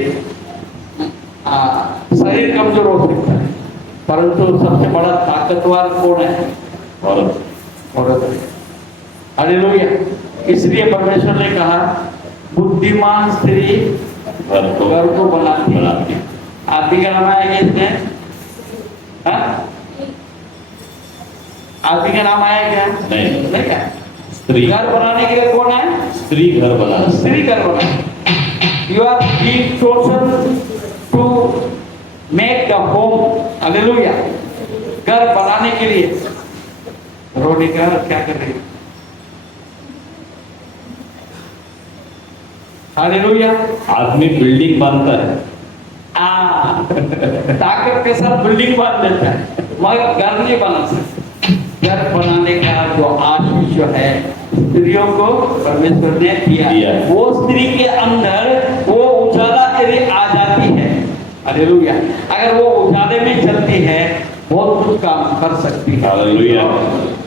कमजोर हो सकता है, परंतु सबसे बड़ा ताकतवर कौन है? औरत है। हालेलुया। इसलिए परमेश्वर ने कहा, बुद्धिमान स्त्री घर को बनाती है। आदमी का नाम आएगा इसमें? आदमी का नाम आया क्या? नहीं क्या? स्त्री। घर बनाने के लिए कौन है? स्त्री घर बना। स्त्री घर बना। You are being chosen to make the home. Hallelujah. घर बनाने के लिए। रोनिका क्या कर रही है? हालेलुया। आदमी बिल्डिंग बांधता है, ताकत के साथ बिल्डिंग बना देता है, मगर घर नहीं बना सकता। घर बनाने का जो आशीष जो है स्त्रियों को परमेश्वर ने दिया है। वो स्त्री के अंदर वो उजाला यदि आ जाती है, हालेलुया, अगर वो उजाले में चलती है बहुत कुछ काम कर सकती है। Hallelujah,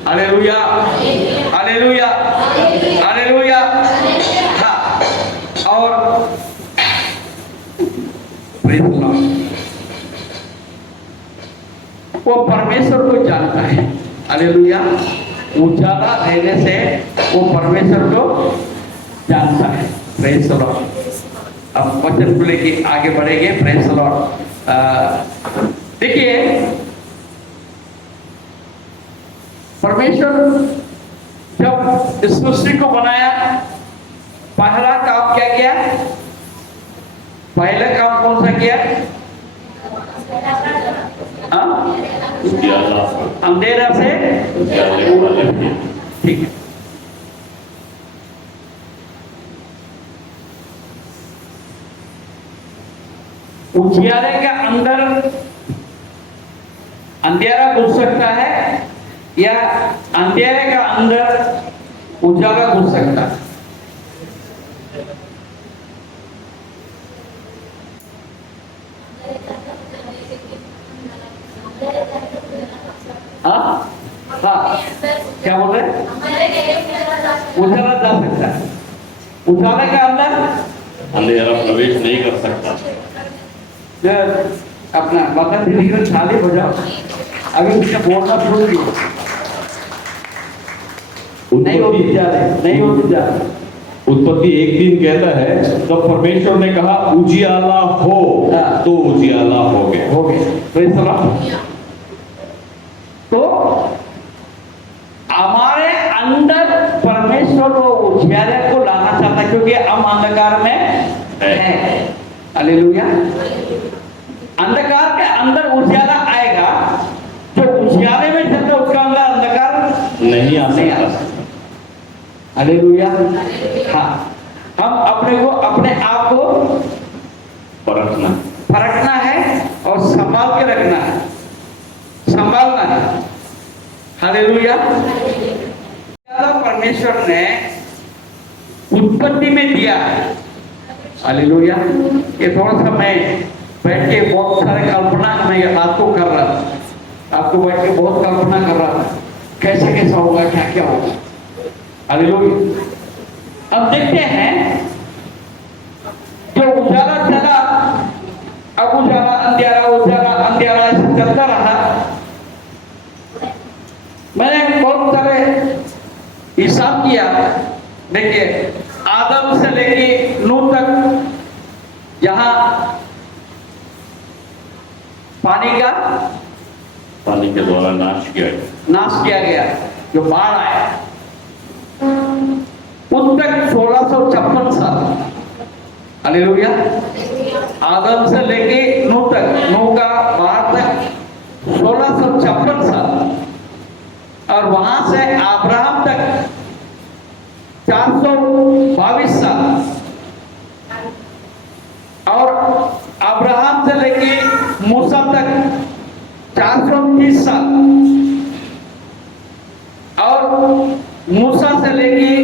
hallelujah, hallelujah, hallelujah. हाँ, और Praise the Lord। वो परमेश्वर को जानता है, हालेलुया। उजाला रहने से वो परमेश्वर को जानता है। Praise the Lord. अब वचन को लेके आगे बढ़ेंगे। Praise the Lord. देखिए, परमेश्वर जब इस सृष्टि को बनाया, पहला काम क्या किया? पहला काम कौन सा किया? उजाला, अंधेरा से उजाले वाले किया। ठीक है। उजियारे के अंदर अंधेरा घुस सकता है या अंधेरे का अंदर उजाला घुस सकता है? हाँ हाँ, क्या बोल रहे हैं? उजाला जा सकता है, उजाले के अंदर अंधेरा प्रवेश नहीं कर सकता। अपना बता दीजिए, थाली बजाओ। अभी उसने बोलना शुरू किया, नहीं होती जा रहे, नहीं होती जा रहे। उत्पत्ति एक दिन कहता है जब परमेश्वर ने कहा उजियाला हो, तो उजियाला हो गया। हो गए। Praise the Lord. तो हमारे अंदर परमेश्वर वो उजियाले को लाना चाहता है, क्योंकि हम अंधकार में हैं। हालेलुया। अंधकार के अंदर उजियाला आएगा, जो उजियाले में चलता है उसका अंदर अंधकार नहीं आ नहीं आ सकता। हालेलुया। हाँ, हम अपने को, अपने आप को परखना है और संभाल के रखना है, संभालना है। हालेलुया। परमेश्वर ने उत्पत्ति में दिया है। हालेलुया। ये थोड़ा सा मैं बैठ के बहुत सारे कल्पना मैं रात को कर रहा था, आपको बैठ के बहुत कल्पना कर रहा था, कैसे कैसा होगा, क्या क्या होगा। हालेलुया। अब देखते हैं, जो उजाला चला, अब उजाला अंधेरा, उजाला अंधेरा ऐसे चलता रहा। मैंने बहुत सारे हिसाब किया। देखिए, आदम से लेके नूह तक जहां पानी के द्वारा नाश किया गया, जो बाढ़ आया, उस तक 1656 साल। हालेलुया। आदम से लेके नूह तक, नूह का बाढ़ तक 1656 साल, और वहां से अब्राहम तक 422 साल, और अब्राहम से लेके मूसा तक 430 साल, और मूसा से लेके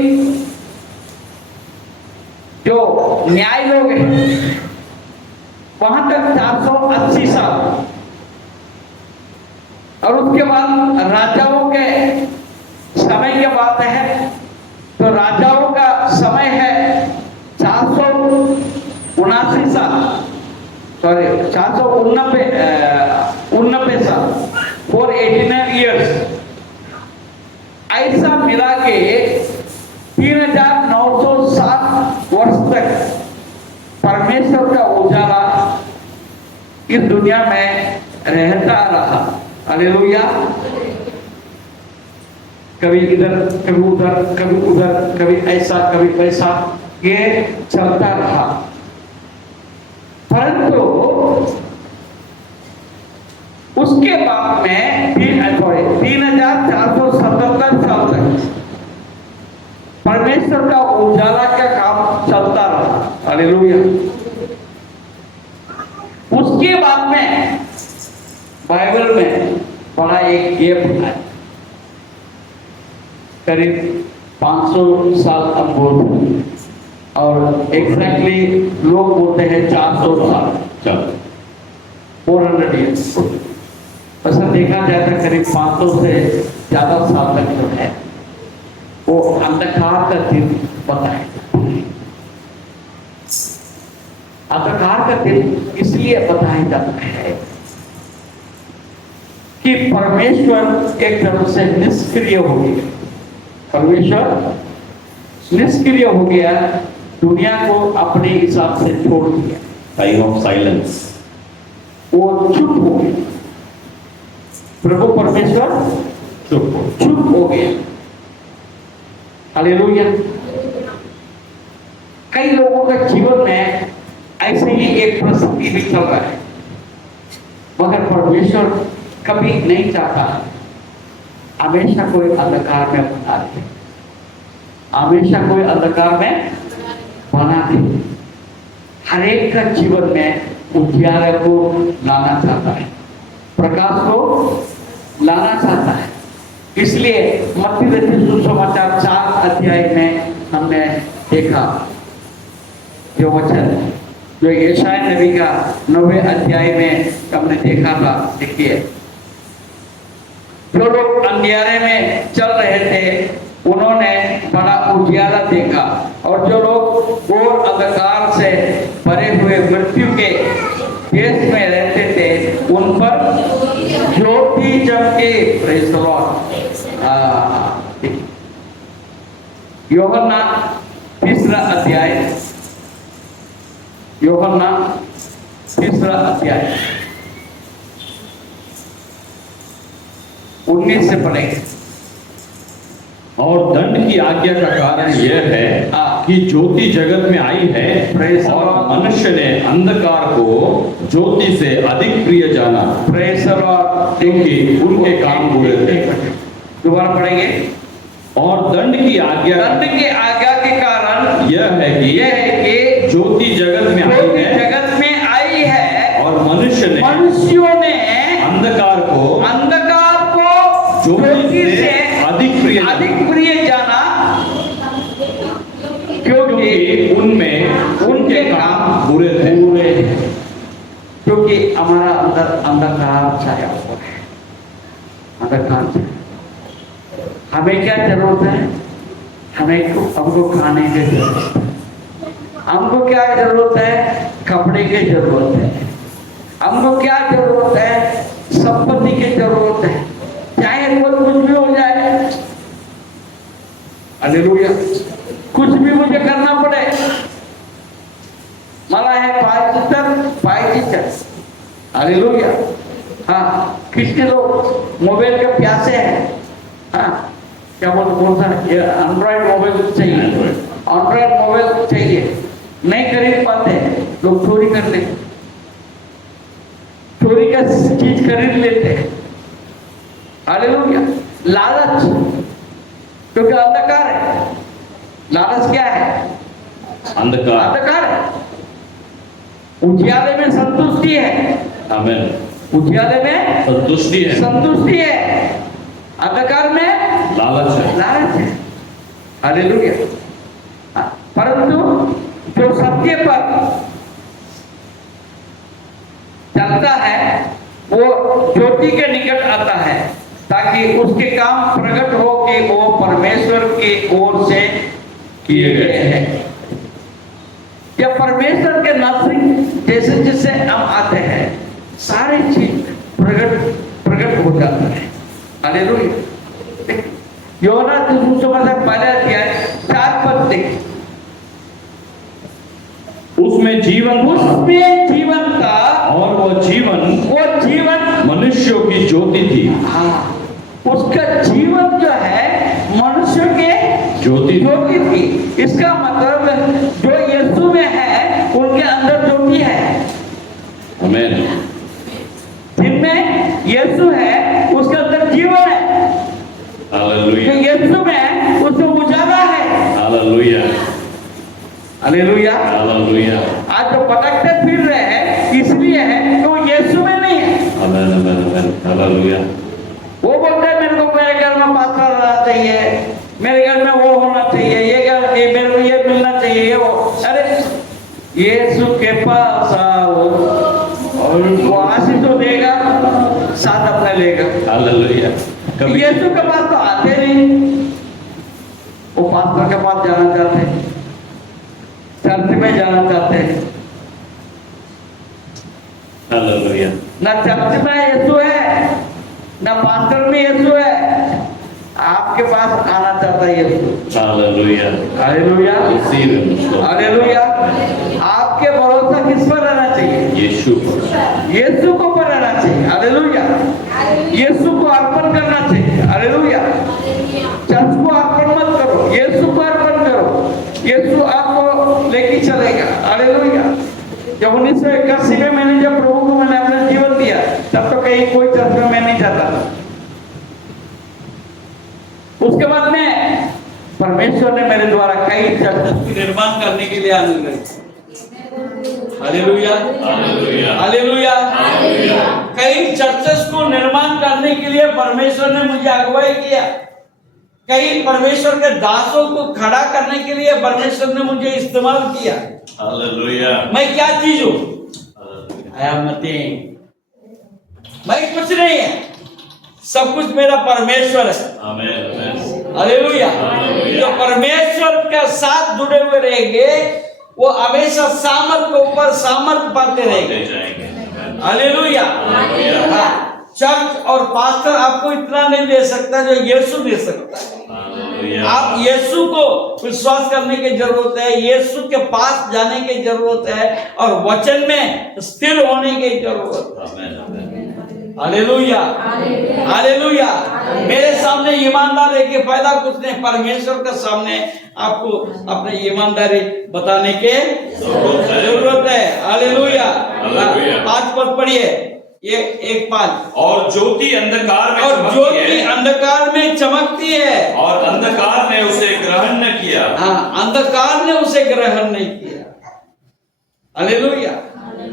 जो न्याय लोग हैं वहां तक 480 साल, और उसके बाद राजाओं के समय की बात है, तो राजाओं का समय है 479 साल, सॉरी 489 साल, 489 इयर्स। ऐसा मिला के 3960 वर्ष तक परमेश्वर का उजाला इस दुनिया में रहता रहा। हालेलुया। कभी इधर, कभी उधर, कभी उधर, कभी ऐसा, कभी वैसा, ये चलता रहा। परंतु उसके बाद में 3477 साल तक परमेश्वर का उजाला का काम चलता रहा। हालेलुया। उसके बाद में बाइबल में बड़ा एक गैप है, करीब 500 साल अब बोलते हैं, और एग्जैक्टली लोग बोलते हैं 400 साल, चलो 400 ईयर्स। ऐसा देखा जाए तो करीब 500 से ज्यादा साल तक जो है वो अंधकार का दिन बताया। अंधकार का दिन इसलिए बताया जाता है कि परमेश्वर एक तरफ से निष्क्रिय हो गया। परमेश्वर निष्क्रिय हो गया, दुनिया को अपने हिसाब से छोड़ दिया, टाइम ऑफ साइलेंस, वो चुप हो गया। प्रभु परमेश्वर चुप हो गया। हालेलुया। कई लोगों का जीवन में ऐसे ही एक परिस्थिति भी चल रहा है, मगर परमेश्वर कभी नहीं चाहता हमेशा कोई अंधकार में बना दे, हमेशा कोई अंधकार में बना दे। हर एक का जीवन में उजियारे को लाना चाहता है, प्रकाश को लाना चाहता है। इसलिए मत्ती रचित सुसमाचार 4 अध्याय में हमने देखा जो वचन जो यशायाह नबी का 9वें अध्याय में हमने देखा था। देखिए, जो लोग अंधियारे में चल रहे थे उन्होंने बड़ा उजियारा देखा, और जो लोग घोर अंधकार से भरे हुए मृत्यु के देश में रहते थे उन पर ज्योति चमके। Praise the Lord. यूहन्ना 3 अध्याय, यूहन्ना 3 अध्याय 19 से पढ़ेंगे। और दंड की आज्ञा का कारण यह है कि ज्योति जगत में आई है और मनुष्य ने अंधकार को ज्योति से अधिक प्रिय जाना, क्योंकि उनके काम बुरे थे। दोबारा पढ़ेंगे। और दंड की आज्ञा के कारण यह है कि ज्योति जगत में आई है और मनुष्यों ने अंधकार को ज्योति से अधिक प्रिय जाना, क्योंकि उनमें उनके काम बुरे थे। क्योंकि हमारा अंदर अंधकार छाया हुआ है, अंधकार छाया। हमें क्या जरूरत है? हमको खाने की जरूरत है, हमको क्या जरूरत है? कपड़े की जरूरत है, हमको क्या जरूरत है? संपत्ति की जरूरत है, चाहे वो कुछ भी हो जाए। हालेलुया। कुछ भी मुझे करना पड़े, मला है पाहिजे। हालेलुया। हाँ, कितने लोग मोबाइल के प्यासे हैं। हाँ, क्या बोलता है, एंड्रॉइड मोबाइल चाहिए, एंड्रॉइड मोबाइल चाहिए, नहीं खरीद पाते, लोग चोरी कर लेते, चोरी का चीज खरीद लेते। हालेलुया। लालच, क्योंकि अंधकार है। लालच क्या है? अंधकार है। उजियारे में संतुष्टि है। आमीन। उजियारे में संतुष्टि है, अंधकार में लालच है। हालेलुया। परंतु जो सत्य पर चलता है वो ज्योति के निकट आता है, ताकि उसके काम प्रकट हो कि वो परमेश्वर की ओर से किए गए हैं। या परमेश्वर के नजदीक जैसे जैसे हम आते हैं सारी चीज प्रकट हो जाता है। हालेलुया। यूहन्ना सुसमाचार 1 अध्याय 4 पद देखिए। उसमें जीवन था और वो जीवन मनुष्यों की ज्योति थी। हाँ, उसका जीवन जो है मनुष्य के ज्योति थी। इसका मतलब जो यीशु में है उनके अंदर ज्योति है। आमीन। जिनमें यीशु है उसके अंदर जीवन है। हालेलुया। यीशु में उसमें उजाला है। हालेलुया। हालेलुया। हालेलुया। आज जो भटकते फिर रहे हैं इसलिए है कि वो यीशु में नहीं है। आमेन आमेन आमेन। हालेलुया। वो बोलते हैं मेरे को मेरे घर में पास्टर रहना चाहिए, मेरे घर में वो होना चाहिए, ये मेरे को ये मिलना चाहिए, ये वो। अरे यीशु के पास आओ और वो आशीष तो देगा, साथ अपने लेगा। हालेलुया। कभी यीशु के पास तो आते नहीं, वो पास्टर के पास जाना चाहते हैं, चर्च में जाना चाहते हैं। हालेलुया। ना चर्च में यीशु है, ना पास्टर में यीशु है, आपके पास आना चाहता है यीशु। हालेलुया। हालेलुया। उसी में हालेलुया। आपके भरोसा किस पर रहना चाहिए? यीशु यीशु को पर रहना चाहिए। हालेलुया। यीशु को अर्पण करना चाहिए। हालेलुया। चर्च को अर्पण मत करो, यीशु को अर्पण करो, यीशु आपको लेके चलेगा। हालेलुया। जब 1981 में मैंने जब प्रभु को मैंने अपना जीवन दिया, तब तो कहीं कोई चर्च में मैं नहीं जाता था। उसके बाद में परमेश्वर ने मेरे द्वारा कई चर्च निर्माण करने के लिए अनुग्रह किया। हालेलुया। हालेलुया। हालेलुया। कई चर्चेस को निर्माण करने के लिए परमेश्वर ने मुझे अगुवाई किया। कई परमेश्वर के दासों को खड़ा करने के लिए परमेश्वर ने मुझे इस्तेमाल किया। हालेलुया। मैं क्या चीज हूं? I am nothing। मैं कुछ नहीं है, सब कुछ मेरा परमेश्वर है। आमेन आमेन। हालेलुया। जो परमेश्वर के साथ जुड़े हुए रहेंगे वो हमेशा सामर्थ के ऊपर सामर्थ पाते रहेंगे। हालेलुया। हाँ, चर्च और पास्टर आपको इतना नहीं दे सकता जो यीशु दे सकता है। आप यीशु को विश्वास करने की जरूरत है, यीशु के पास जाने की जरूरत है और वचन में स्थिर होने की जरूरत है। हालेलुया। हालेलुया। मेरे सामने ईमानदार है कि फायदा कुछ नहीं, परमेश्वर के सामने आपको अपनी ईमानदारी बताने के जरूरत है। हालेलुया। 5 पद पढ़िए, ये 1-5। और ज्योति अंधकार में और चमकती ज्योति है, अंधकार में चमकती है और अंधकार ने उसे ग्रहण न किया। हाँ, अंधकार ने उसे ग्रहण नहीं किया। हालेलुया।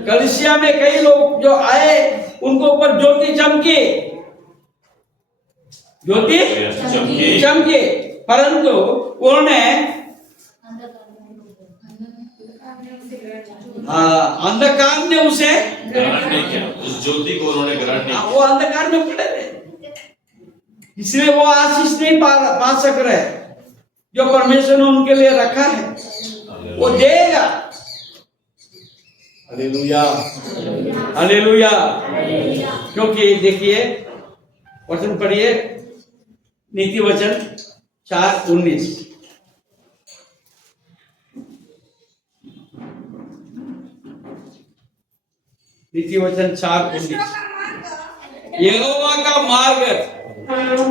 कलीसिया में कई लोग जो आए उनको ऊपर ज्योति चमकी, ज्योति चमकी, परंतु उन्होंने अंधकार ने उसे ग्रहण नहीं किया, उस ज्योति को उन्होंने ग्रहण नहीं किया। वो अंधकार में पड़े थे, इसलिए वो आशीष नहीं पा सक रहे जो परमेश्वर ने उनके लिए रखा है, वो देगा। हालेलुया। हालेलुया। क्योंकि देखिए वचन पढ़िए, नीति वचन 4:19। नीति वचन 4:19। यहोवा का मार्ग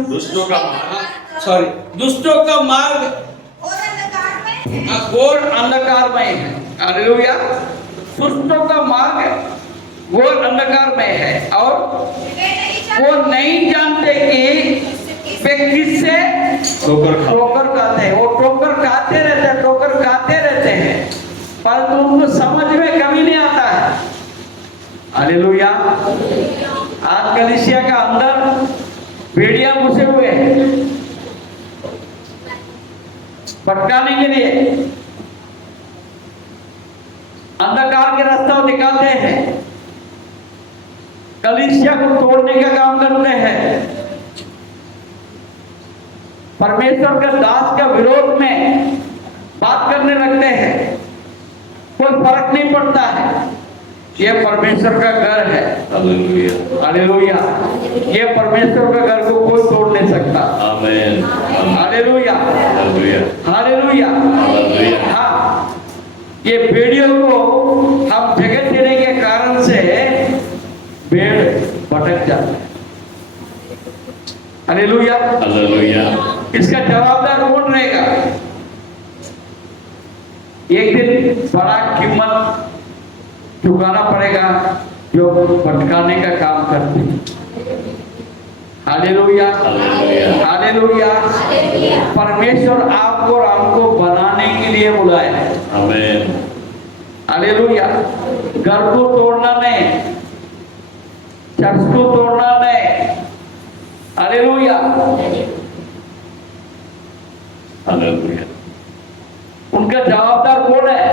दुष्टों का मार्ग, दुष्टों का मार्ग घोर अंधकारमय है। हालेलुया। दुष्टों का मार्ग घोर अंधकारमय है और वो नहीं जानते कि वे किससे ठोकर खाते हैं। वो ठोकर खाते रहते हैं परंतु उनको समझ में कभी नहीं आता है। हालेलुया। आज कलीसिया का अंदर भेड़िया घुसे हुए हैं भटकाने के लिए, अंधकार के रास्ता निकालते हैं, कलीसिया को तोड़ने का काम करते हैं, परमेश्वर के दास के विरोध में बात करने लगते हैं, कोई फर्क नहीं पड़ता है। यह परमेश्वर का घर है। हालेलुया। हालेलुया। यह परमेश्वर का घर को कोई तोड़ नहीं सकता। आमेन। हालेलुया। हालेलुया। हालेलुया। हालेलुया। हाँ, ये भेड़ियों को हम जगह देने के कारण से भेड़ भटक जाते हैं। हालेलुया। हालेलुया। इसका जवाबदार कौन रहेगा? एक दिन बड़ा कीमत चुकाना पड़ेगा जो भटकाने का काम करते हैं। Hallelujah, hallelujah. हालेलुया। परमेश्वर आपको और हमको बनाने के लिए बुलाया है। आमीन। हालेलुया। घर को तोड़ना नहीं, चर्च को तोड़ना नहीं। हालेलुया। हालेलुया। उनका जवाबदार कौन है?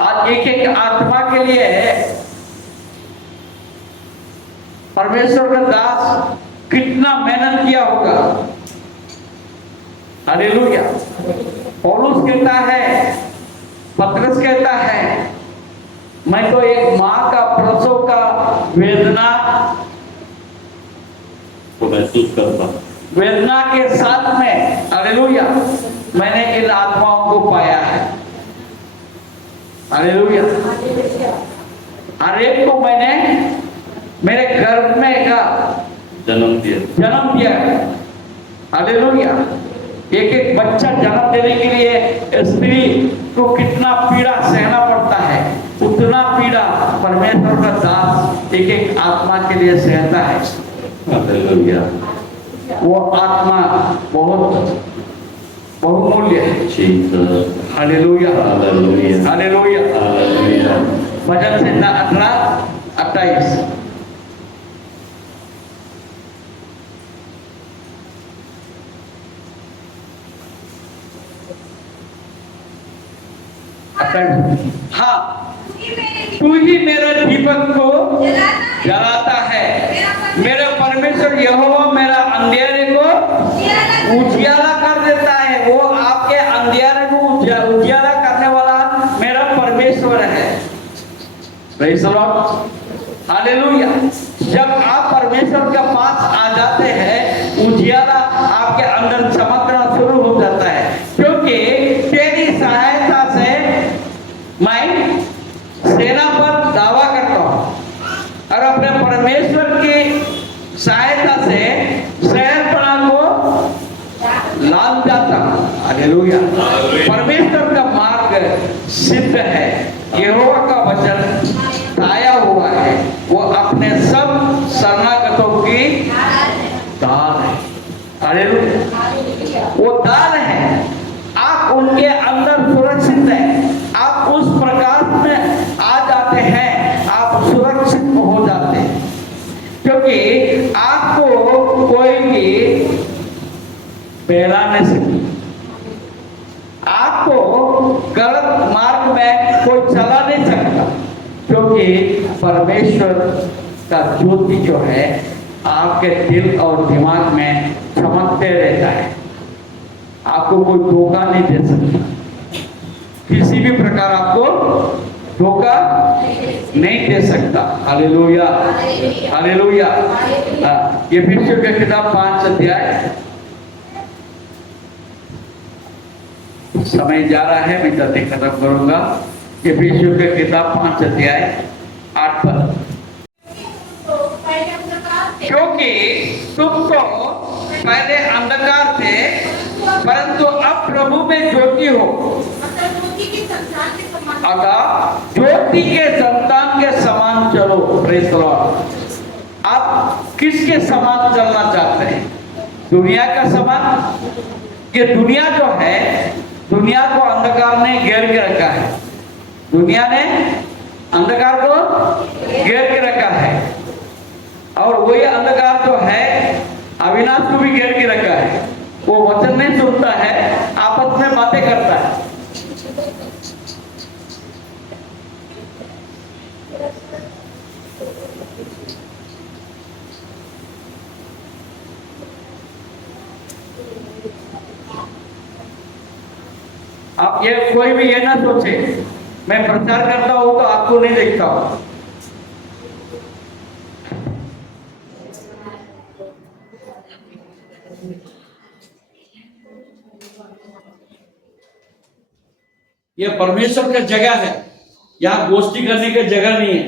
आज एक एक आत्मा के लिए परमेश्वर का दास कितना मेहनत किया होगा। हालेलुया। पौलुस कहता है, पतरस कहता है, मैं तो एक माँ का प्रसव का वेदना को महसूस करता हूं। वेदना के साथ में, हालेलुया, मैंने इन आत्माओं को पाया है। हालेलुया। हर एक को मैंने मेरे घर में का जन्म दिया। हालेलुया। एक एक बच्चा जन्म देने के लिए स्त्री को कितना पीड़ा सहना पड़ता है, उतना पीड़ा परमेश्वर का दास एक एक आत्मा के लिए सहता है। हालेलुया। वो आत्मा बहुत बहुमूल्य है। Jesus. Hallelujah, hallelujah. Hallelujah. Hallelujah. भजन से 18-28। हाँ, तू ही मेरे दीपक को जलाता है। मेरा परमेश्वर यहोवा मेरा अंधेरे को उजियाला कर देता है। वो आपके अंधेरे को उजियाला करने वाला मेरा परमेश्वर है। Praise the Lord. हालेलुया। जब आप परमेश्वर के पास आ जाते हैं, उजियाला आपके अंदर चमकना शुरू हो जाता है, क्योंकि तेरी सहायता से मैं सेना पर दावा करता हूं और अपने परमेश्वर की सहायता से शहरपना को लाल जाता हूं। हालेलुया। परमेश्वर का मार्ग सिद्ध है, यहोवा का वचन ताया हुआ है। वो अपने सब शरणागतों की दाल है। हालेलुया। वो दाल है। आप उनके अंदर सुरक्षित हैं। आप उस प्रकाश में आ जाते हैं, आप सुरक्षित हो जाते हैं, क्योंकि आपको कोई भी पहला नहीं सकता। आपको गलत मार्ग में कोई चला नहीं सकता, क्योंकि परमेश्वर का ज्योति जो है आपके दिल और दिमाग में चमकते रहता है। आपको कोई धोखा नहीं दे सकता, किसी भी प्रकार आपको धोखा नहीं दे सकता। Hallelujah, hallelujah. यफिसियों की किताब 5 अध्याय, समय जा रहा है, मैं जल्दी खत्म करूंगा। यफिसियों की किताब 5 अध्याय 8 पद। क्योंकि तुम तो पहले अंधकार थे, परंतु अब प्रभु में ज्योति हो। अतः ज्योति के संतान के समान चलो। Praise the Lord. आप किसके समान चलना चाहते हैं? दुनिया का समान? ये दुनिया जो है, दुनिया को अंधकार ने घेर के रखा है। दुनिया ने अंधकार को घेर के रखा है, और वही अंधकार जो है अविनाश को भी घेर के रखा है। वो वचन नहीं सुनता है, आपस में बातें करता है। आप ये कोई भी ये ना सोचे मैं प्रचार करता हूं तो आपको नहीं देखता हूं। ये परमेश्वर का जगह है, यहाँ गोष्ठी करने की जगह नहीं है।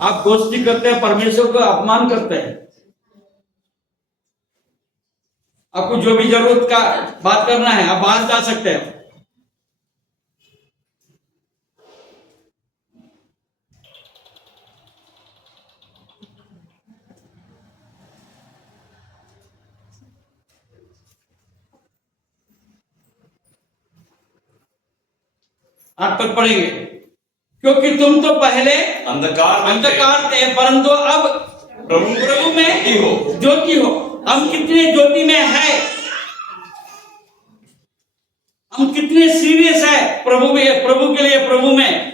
आप गोष्ठी करते हैं, परमेश्वर का अपमान करते हैं। आपको जो भी जरूरत का बात करना है, आप बाहर जा सकते हैं। 8 पद पढ़ेंगे। क्योंकि तुम तो पहले अंधकार थे, परंतु अब प्रभु में ज्योति हो। हम कितने ज्योति में है, हम कितने सीरियस है प्रभु के लिए, प्रभु में।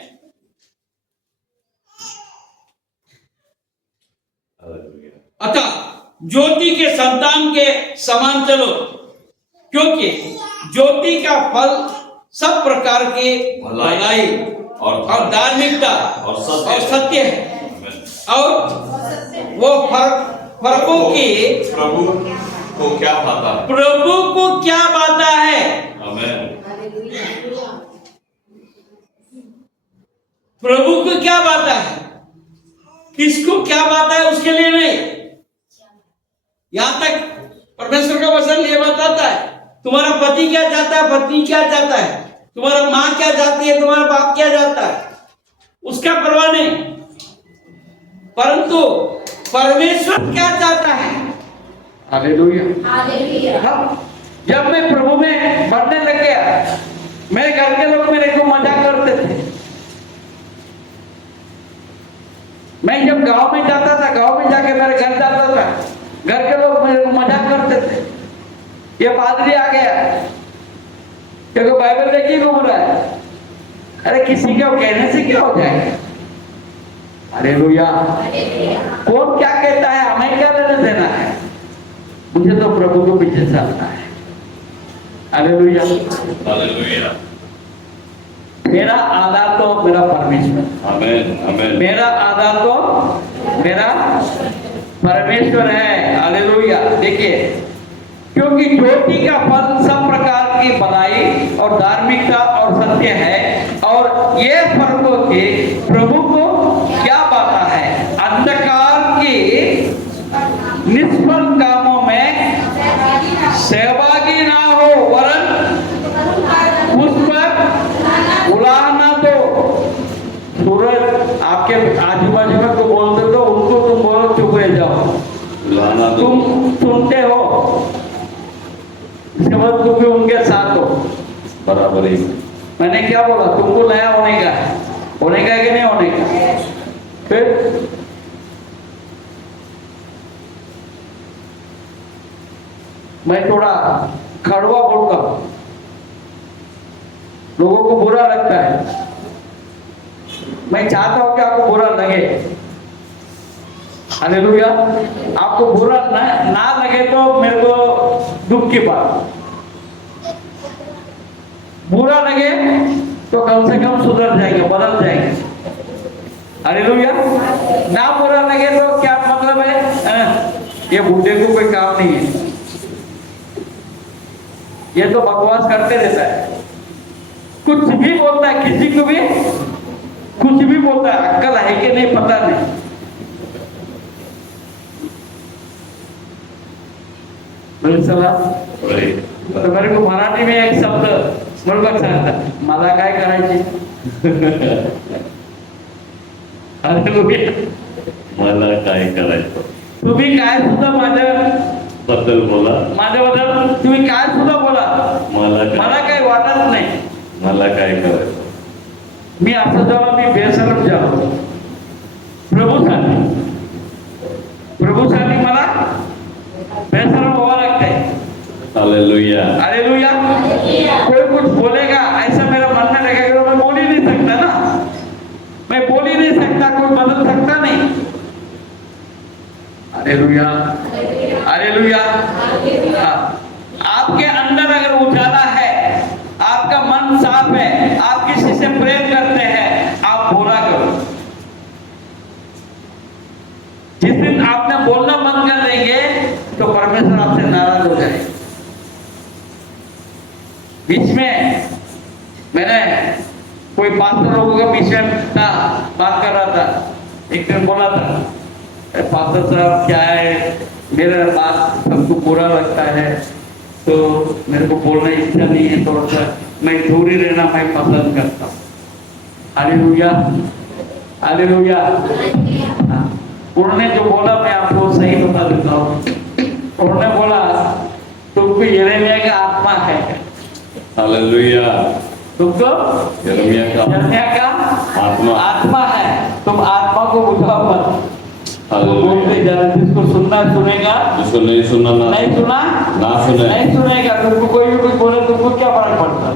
अतः ज्योति के संतान के समान चलो, क्योंकि ज्योति का फल सब प्रकार की भलाई और धार्मिकता और सत्य है, और वो फर्कों की प्रभु को क्या पाता है? प्रभु को क्या पाता है? आमेन। प्रभु को क्या पाता है, किसको क्या पाता है उसके लिए नहीं। यहां तक परमेश्वर का वचन ये बताता है, तुम्हारा पति क्या चाहता है, पत्नी क्या चाहता है, तुम्हारा माँ क्या चाहती है, तुम्हारा बाप क्या चाहता है, उसका परवाह नहीं, परंतु परमेश्वर क्या चाहता है। हालेलुया। हाँ, जब मैं प्रभु में बढ़ने लग गया, मेरे घर के लोग मेरे को मजाक करते थे। मैं जब गांव में जाता था, गांव में जाके मेरे घर जाता था, घर के लोग मेरे को मजाक करते थे, ये पादरी आ गया क्योंकि बाइबल लेके घूम रहा है। अरे किसी के कहने से क्या हो जाएगा। हालेलुया। कौन क्या कहता है, हमें क्या लेना देना है, मुझे तो प्रभु को पीछे चलना है। हालेलुया। हालेलुया। मेरा आधार तो मेरा परमेश्वर। आमेन आमेन। मेरा आधार तो मेरा परमेश्वर है। हालेलुया। देखिए, क्योंकि ज्योति का फल सब प्रकार की भलाई और धार्मिकता और सत्य है, और ये फर्कों के प्रभु को क्या बाता है, अंधकार की निष्फल कामों में सहभागी ना हो, वरन उस पर उलाह ना दो। सूरज आपके आजू बाजू में को बोलते तो उनको तुम बोलो चुप रह जाओ, तुम सुनते हो, इसके बाद तुम भी उनके साथ हो। बराबर ही। मैंने क्या बोला, तुमको नया होने का है, होने का है कि नहीं होने का। फिर मैं थोड़ा कड़वा बोलता हूं, लोगों को बुरा लगता है, मैं चाहता हूं कि आपको बुरा लगे। हालेलुया। आपको बुरा ना लगे तो मेरे को दुख की बात, बुरा लगे तो कम से कम सुधर जाएंगे, बदल जाएंगे। हालेलुया। ना बुरा लगे तो क्या मतलब है, ये बूढ़े को कोई काम नहीं है, ये तो बकवास करते रहता है, कुछ भी बोलता है, किसी को भी कुछ भी बोलता है, अक्ल है कि नहीं पता नहीं। तो मेरे को मराठी में एक शब्द बरोबर सांगतात, मला काय करायचे। मला काय करायचं, तुम्ही काय सुद्धा बद्दल बोला, माझ्याबद्दल तुम्ही काय सुद्धा बोला, मला काही वाटत नाही, मला काय करायचं। मी असं जेव्हा मी बेसरम झालो प्रभूसाठी मला बेसरम व्हावं लगतंय। हालेलुया। हालेलुया। कोई कुछ बोलेगा ऐसा मेरा मानना लगेगा, मैं बोल ही नहीं सकता ना, मैं बोल ही नहीं सकता, कोई बदल सकता नहीं। हालेलुया। हालेलुया। आपके अंदर अगर उजाला है, आपका मन साफ है, आप किसी से प्रेम करते हैं, आप बोला करो। जिस दिन आपने बोलना बंद कर देंगे तो परमेश्वर आपसे नाराज हो जाएगा। बीच में मैंने कोई पास्टर लोगों के बीच में था, बात कर रहा था, एक दिन बोला था, पास्टर साहब क्या है, मेरा बात सबको बुरा लगता है तो मेरे को बोलने इच्छा नहीं है, थोड़ा सा मैं दूर ही रहना मैं पसंद करता हूँ। हालेलुया। हालेलुया। उन्होंने जो बोला मैं आपको सही बता देता हूँ। उन्होंने बोला तुमको यिर्मयाह का आत्मा है। हालेलुया। तुमको यिर्मयाह का यिर्मयाह का आत्मा आत्मा है, तुम आत्मा को बुझाओ मत। वो बोलते जा रहे, जिसको सुनना सुनेगा, जिसको नहीं सुनना ना नहीं सुना ना सुने। नहीं सुनेगा। तुमको कोई भी कुछ बोले तुमको क्या फर्क पड़ता?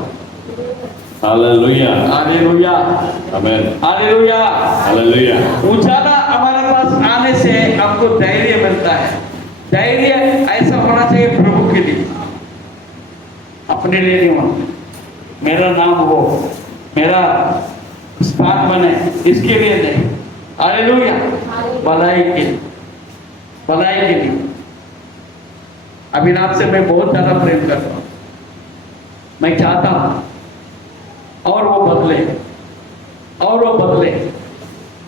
Hallelujah hallelujah amen hallelujah. Hallelujah उजाला हमारे पास आने से हमको धैर्य मिलता है। धैर्य ऐसा होना चाहिए प्रभु के लिए, अपने लिए नहीं होना। मेरा नाम हो, मेरा स्थान बने, इसके लिए नहीं। हालेलुया। भलाई के लिए, भलाई के लिए। अविनाश से मैं बहुत ज्यादा प्रेम करता हूँ। मैं चाहता हूँ और वो बदले, और वो बदले,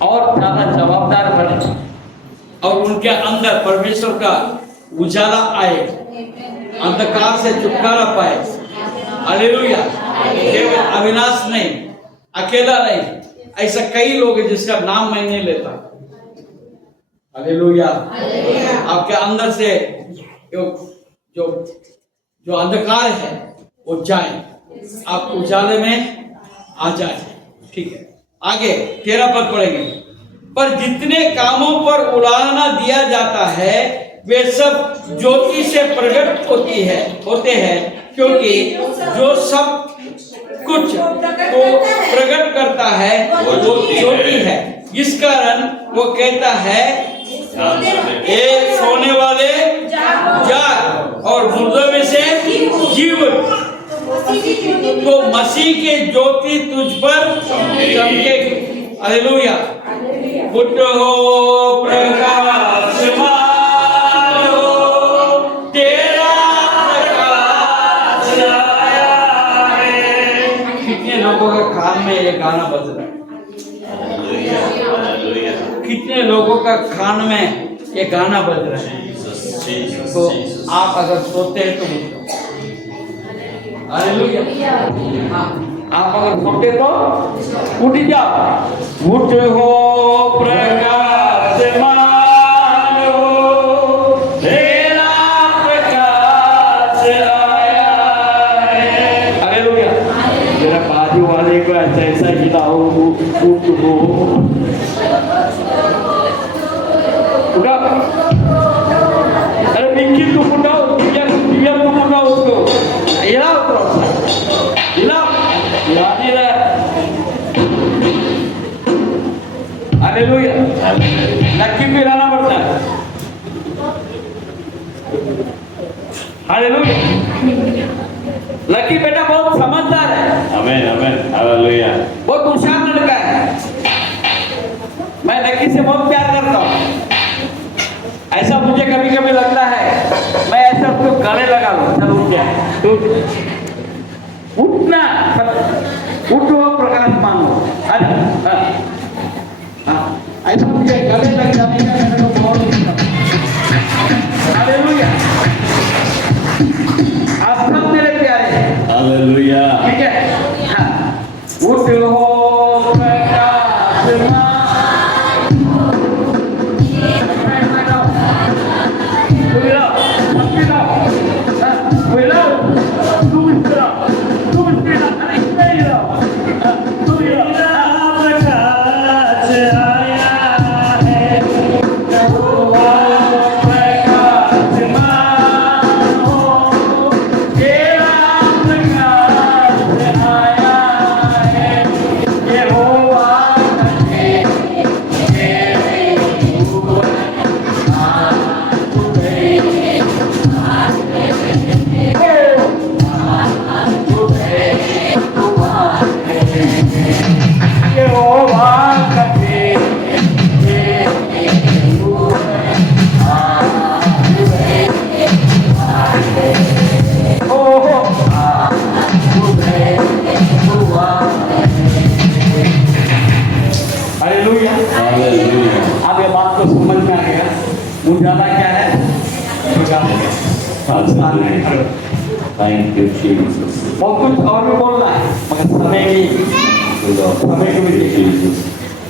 और ज्यादा जवाबदार बने, और उनके अंदर परमेश्वर का उजाला आए, अंधकार से छुटकारा पाए। हालेलुया। केवल अविनाश नहीं, अकेला नहीं, ऐसा कई लोग हैं जिसका नाम मैं नहीं लेता। हालेलुया। आपके अंदर से जो जो जो अंधकार है वो जाए, आप उजाले में आ जाए। ठीक है, आगे 13 पद पढ़ेंगे। पर जितने कामों पर उलाहना दिया जाता है वे सब ज्योति से प्रकट होते हैं, क्योंकि जो सब कुछ को प्रकट करता है वो ज्योति है। इस कारण वो कहता है, ए सोने वाले जाग और मुर्दों में से जीवन। तो मसीह के ज्योति तुझ पर चमकेगी। हालेलुया। उठो प्रकाशमान हो, तेरा प्रकाश आया है। कितने लोगों के कान में ये गाना बज रहा है? कितने लोगों का कान में ये गाना बज रहा है? तो आप अगर सोते हैं तो हालेलुया। आप अगर सोते तो उठ जाओ। उठ हो प्रकाशमान हो, तेरा प्रकाश आया है। हालेलुया। मेरा बाजू वाले को ऐसा हिलाओ, उठ हो। उठा, अरे निखिल तुम उठाओ, दिव्या तुम उठाओ उसको, हिलाओ थोड़ा सा, हिलाओ, हिला नहीं रहा। हालेलुया। लक्की को हिलाना पड़ता है। हालेलुया। लक्की बेटा बहुत समझदार है, आमेन आमेन हालेलुया। बहुत होशियार लड़का है। मैं लक्की से बहुत प्यार करता हूँ। ऐसा मुझे कभी कभी लगता है मैं ऐसा उसको गले लगा लूं, चल उठ जा, उठना, उठो प्रकाश मानो। अरे ऐसा मुझे गले लग जाने का मेरे को बहुत इच्छा है। हालेलुया। आप सब मेरे प्यारे हैं। हालेलुया ठीक है। हाँ। उठो प्रकाश आप ये बात को समझ में आ गया? उजाला क्या है? थैंक यू जीसस बहुत कुछ और भी बोलना है, मगर समय की Jesus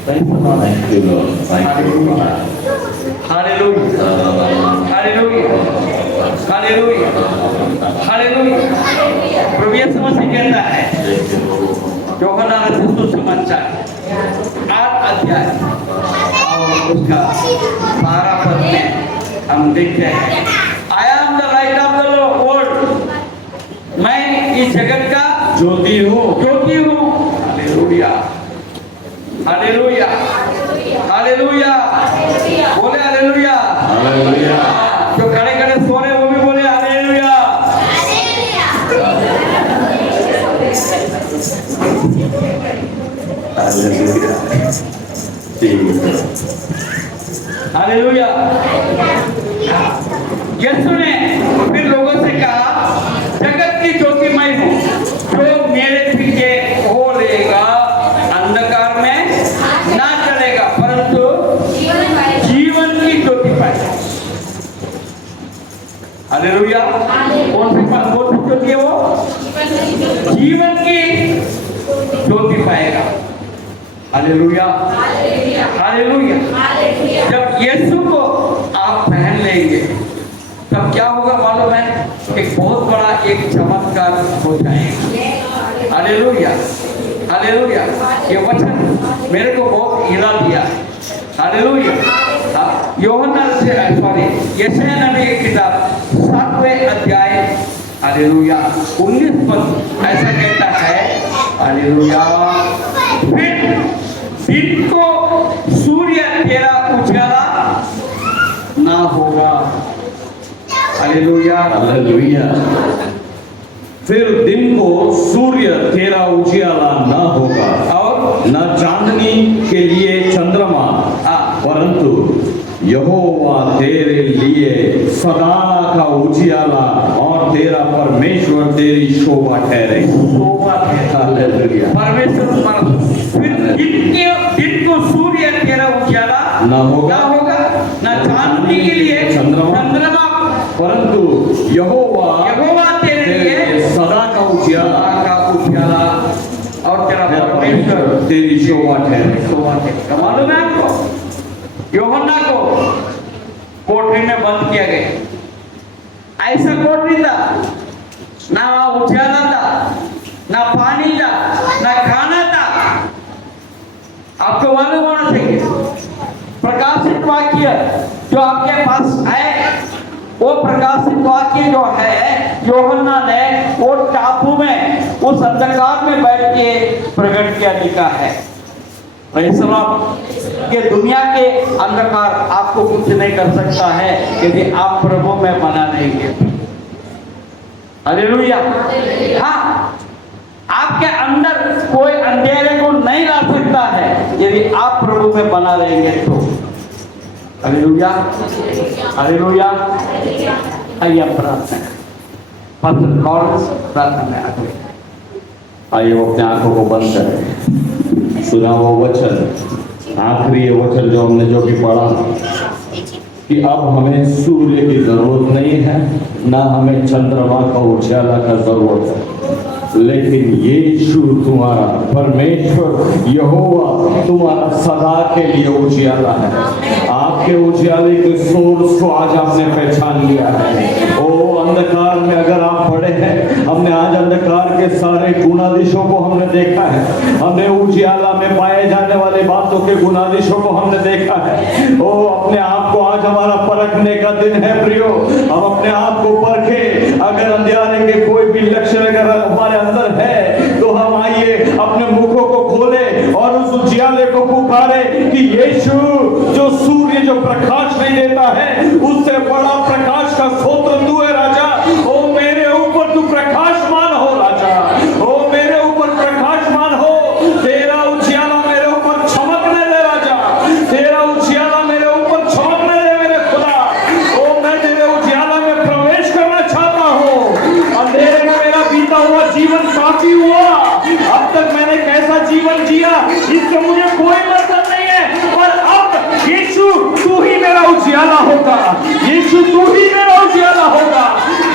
thank you Lord thank you hallelujah hallelujah hallelujah hallelujah. प्रभु यीशु मसीह कहता है यूहन्ना रचित सुसमाचार 8 अध्याय और उसका 12 पद में हम देखते हैं, I am the light of the world, मैं इस जगत का ज्योति हूँ। हालेलुया, हालेलुया, हालेलुया, बोले हालेलुया। हालेलुया। जो खड़े खड़े सो रहे वो भी बोले हालेलुया। हालेलुया। यीशु ने फिर लोगों से कहा, जगत की ज्योति मैं हूँ, जो मेरे पीछे हो लेगा अंधकार में ना चलेगा परंतु जीवन की ज्योति पाएगा। हालेलुया। कौन सी ज्योति है वो? जीवन की ज्योति पाएगा। Hallelujah, hallelujah. जब यीशु को आप पहन लेंगे तब क्या होगा मालूम है? एक बहुत बड़ा एक चमत्कार हो जाएगा। Hallelujah, hallelujah. ये वचन मेरे को बहुत हिला दिया। हालेलुया। यूहन्ना से सॉरी यशायाह नबी की किताब 7वें अध्याय हालेलुया 19 पद ऐसा कहता है, हालेलुया, फिर दिन को सूर्य तेरा उजाला ना होगा। Hallelujah, hallelujah. फिर दिन को सूर्य तेरा उजियाला ना होगा और न चांदनी के लिए चंद्रमा, परंतु यहोवा तेरे लिए सदा का उजियाला और तेरा परमेश्वर तेरी शोभा ठहरे। हालेलुया। परमेश्वर फिर दिन को सूर्य तेरा उजाला ना होगा न चांदनी के लिए चंद्रमा, परंतु यहोवा तेरे लिए सदा का उजियाला और तेरा परमेश्वर तेरी शोभा ठहरे। मालूम है आपको? यूहन्ना को कोठरी में बंद किया गया। ऐसा कोठरी था, ना उजाला था, ना पानी था, ना खाना था। आपको मालूम होना चाहिए, प्रकाशित वाक्य जो आपके पास है, वो प्रकाशित वाक्य जो है यूहन्ना ने वो टापू में उस अंधकार में बैठ के प्रकट किया लिखा है। कि दुनिया के अंधकार आपको कुछ नहीं कर सकता है यदि आप प्रभु में बना रहेंगे। हालेलुया। हाँ, आपके अंदर कोई अंधेरे को नहीं ला सकता है यदि आप प्रभु में बना रहेंगे तो। Hallelujah, hallelujah. आइए प्रार्थना, प्रार्थना में आगे आइए वो अपने आंखों को बंद करें। सुना वो वचन, आखिरी ये वचन जो हमने जो भी पढ़ा कि अब हमें सूर्य की जरूरत नहीं है, ना हमें चंद्रमा का उजाला का जरूरत है, लेकिन यीशु तुम्हारा परमेश्वर यहोवा तुम्हारा सदा के लिए उजियाला है। आपके उजियाले के सोर्स को आज आपने पहचान लिया है। ओ अंधकार में अगर आप पड़े हैं, हमने आज अंधकार के सारे गुणाधीशों को हमने देखा है, हमने उजियाला में पाए जाने वाले बातों के गुणाधीशों को हमने देखा है। ओ अपने आप को आज हमारा परखने का दिन है प्रियो, हम अपने आप को परखे। अगर अंधियारे के कोई भी लक्षण अगर हमारे अंदर है तो हम आइए अपने मुखों को खोले और उस उजियाले को पुकारे कि यीशु जो सूर्य जो प्रकाश नहीं देता है, उससे बड़ा प्रकाश का स्रोत तू है राजा। ओ मेरे ऊपर तू प्रकाशमान हो राजा, ओ मेरे ऊपर प्रकाशमान हो। तेरा उजियाला मेरे ऊपर चमकने दे राजा, तेरा उजियाला मेरे ऊपर चमकने दे मेरे खुदा। ओ मैं तेरे उजियाला में प्रवेश करना चाहता हूँ। अंधेरे में मेरा बीता हुआ जीवन काफी हुआ, अब तक मैंने कैसा जीवन जिया इससे मुझे कोई मतलब नहीं है, और अब यीशु तू ही मेरा उजियाला होगा, यीशु तू ही मेरा उजियाला होगा।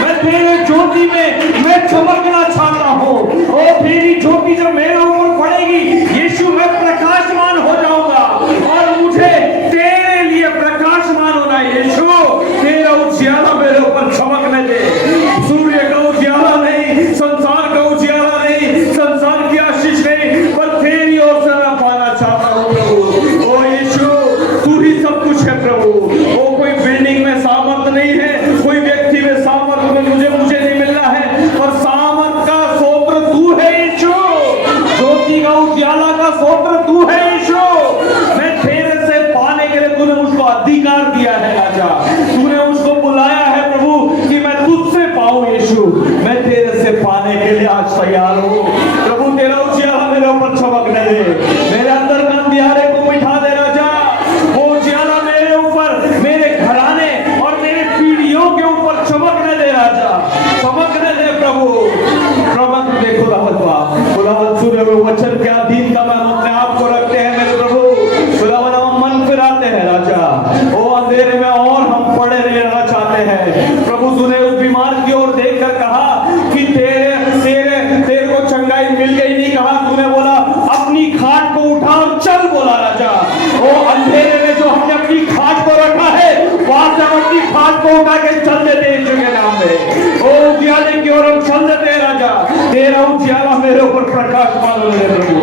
मैं तेरे ज्योति में मैं चमकना चाहता हूँ। ओ तेरी ज्योति जब मेरे ऊपर पड़ेगी यीशु मैं प्रकाशमान हो जाऊंगा, और मुझे तेरे लिए प्रकाशमान होना है। यीशु तेरा उजियाला मेरे ऊपर चमकने दे। सूर्य का उजियाला नहीं, संसार का उजियाला नहीं, संसार की आशीष नहीं, तैयार हूँ। प्रभु तेरा उजियाला मेरे ऊपर चमकने दे, मेरे अंदर के अंधियारे को मिटा दे राजा। वो उजियाला मेरे ऊपर, मेरे घराने और मेरे पीढ़ियों के ऊपर चमकने दे राजा, चमकने दे प्रभु। प्रभु दे खुदावंद बाप, खुदावंद सुने हुए वचन के अधीन का हम अपने आप को रखते हैं मेरे प्रभु। खुदावंद हम मन फिराते हैं राजा, ओ अंधेरे में और हम पड़े रहना चाहते हैं प्रभु। तूने उस बीमार की ओर देखकर कहा कि तेरे को चंगाई मिल गई, नहीं कहा, तूने बोला अपनी खाट को उठा और चल बोला राजा। ओ अंधेरे में जो हमने अपनी खाट को रखा है, वहां से हम अपनी खाट को उठा के चल देते यीशु के नाम में। ओ उजियाले की ओर हम चल देते हैं राजा, तेरा उजियाला मेरे ऊपर प्रकाश डाल दे प्रभु।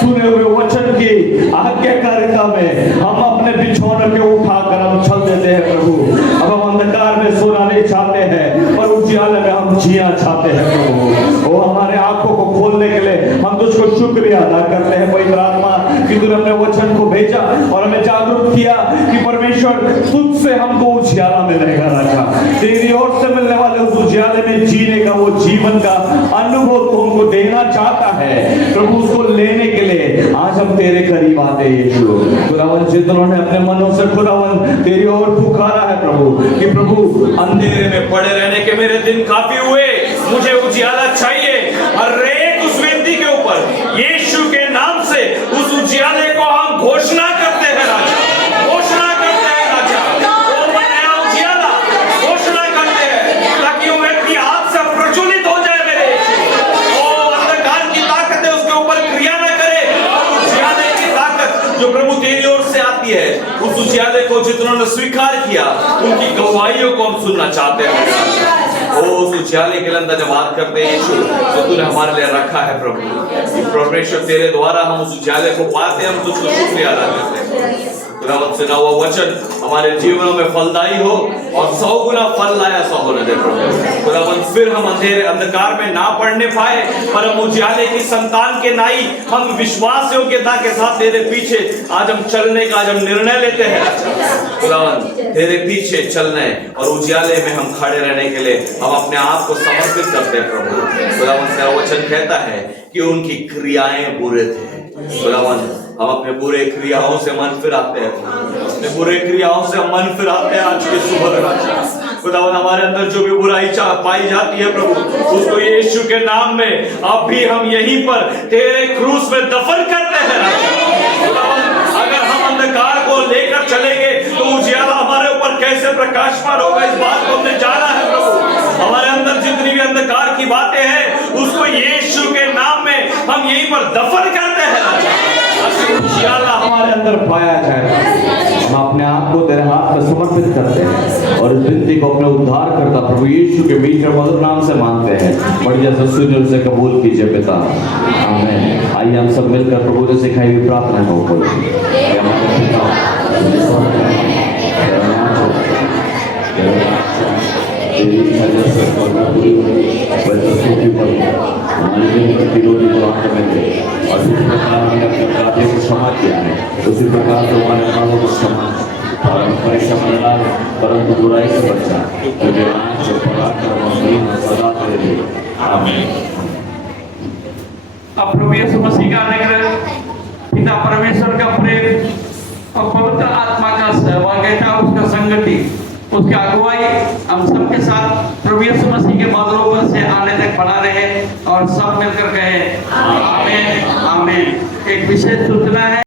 सुने हुए वचन की आज्ञाकारिता में हम अपने बिछौनों के उठाकर हम चल देते हैं प्रभु। अब हम अंधकार में सोना नहीं चाहते हैं, पर उजियाले में हम जीना चाहते हैं प्रभु। ओ हमारे आंखों को खोलने के लिए हम तुझको शुक्रिया अदा करते हैं पवित्र आत्मा कि तूने अपने वचन को भेजा और हमें जागरूक किया कि परमेश्वर तुझसे हमको उजियाला मिलेगा राजा। तेरी ओर से मिलने वाले उस उजियाले में जीने का वो जीवन का अनुभव तू हमको देना चाहता है प्रभु। उसको लेने के लिए आज हम तेरे करीब आते हैं यीशु। खुदावन जितनों ने अपने मनों से खुदावन तेरी ओर पुकारा है प्रभु कि प्रभु अंधेरे में पड़े रहने के मेरे दिन काफी हुए, मुझे उजियाला चाहिए। हर एक उस व्यक्ति के ऊपर यीशु के नाम से उस उजियाले को हम घोषणा करते हैं राजा, घोषणा करते हैं राजा। वो नया उजियाला घोषणा करते हैं ताकि वो व्यक्ति आप से प्रज्वलित हो जाए मेरे यीशु। ओ अंधकार की ताकत है उसके ऊपर क्रिया न करे, और उजियाले की ताकत जो प्रभु तेरी ओर से आती है, उस उजियाले को जितनों ने स्वीकार किया उनकी गवाहियों को हम सुनना चाहते हैं। ओ उस उजियाले के अंदर जब बात करते हैं यीशु जो तूने हमारे लिए रखा है प्रभु, परमेश्वर तेरे द्वारा हम उस उजियाले को पाते हैं, हम तुझको शुक्रिया अदा करते हैं। खुदावंद से ना हुआ वचन हमारे जीवनों में फलदायी हो और 100 गुना फल लाया सा होने दे प्रभु। खुदावंद फिर हम अंधेरे अंधकार में ना पड़ने पाए, पर हम उजियाले की संतान के नाई हम विश्वास योग्यता के साथ तेरे पीछे आज हम चलने का आज हम निर्णय लेते हैं। खुदावंद तेरे पीछे चलने और उजियाले में हम खड़े रहने के लिए हम अपने आप को समर्पित करते हैं प्रभु। खुदावंद तेरा वचन कहता है कि उनकी क्रियाएं बुरे थे। खुदावंद हम अपने बुरे क्रियाओं से मन फिराते हैं, अपने बुरे क्रियाओं से हम मन फिराते हैं आज के सुबह राजा। खुदावंद हमारे अंदर जो भी बुराई पाई जाती है प्रभु, उसको यीशु के नाम में अब भी हम यहीं पर तेरे क्रूस में दफन करते हैं राजा। खुदावंद अगर हम अंधकार को लेकर चलेंगे तो उजियाला हमारे ऊपर कैसे प्रकाशमान होगा, इस बात को हमने जाना है प्रभु। हमारे अंदर जितनी भी अंधकार की बातें हैं उसको यीशु के नाम में हम यहीं पर दफन करते हैं राजा। उजियाला हमारे अंदर पाया जाए, हम अपने आप को तेरे हाथ में समर्पित करते हैं और इस विनती को अपने उद्धार करता प्रभु यीशु के मीठे मधुर नाम से मांगते हैं। बढ़िया से सुनिए, उसे कबूल कीजिए पिता, आमीन। आइए हम सब मिलकर प्रभु ने सिखाई हुई प्रार्थना को उसी प्रकार से हमारे अपराधों को क्षमा और परीक्षा में डाल, परंतु बुराई से बचा, तुझे नाच और पराक्रम सदा तेरे। आमीन। अब प्रभु यीशु मसीह का अनुग्रह, पिता परमेश्वर का प्रेम और पवित्र आत्मा का सहभागिता, उसका संगति, उसकी अगुवाई हम सबके साथ प्रभु यीशु मसीह के बादलों पर से आने तक बना रहे और सब मिलकर कहे आमीन आमीन। एक विशेष सूचना है।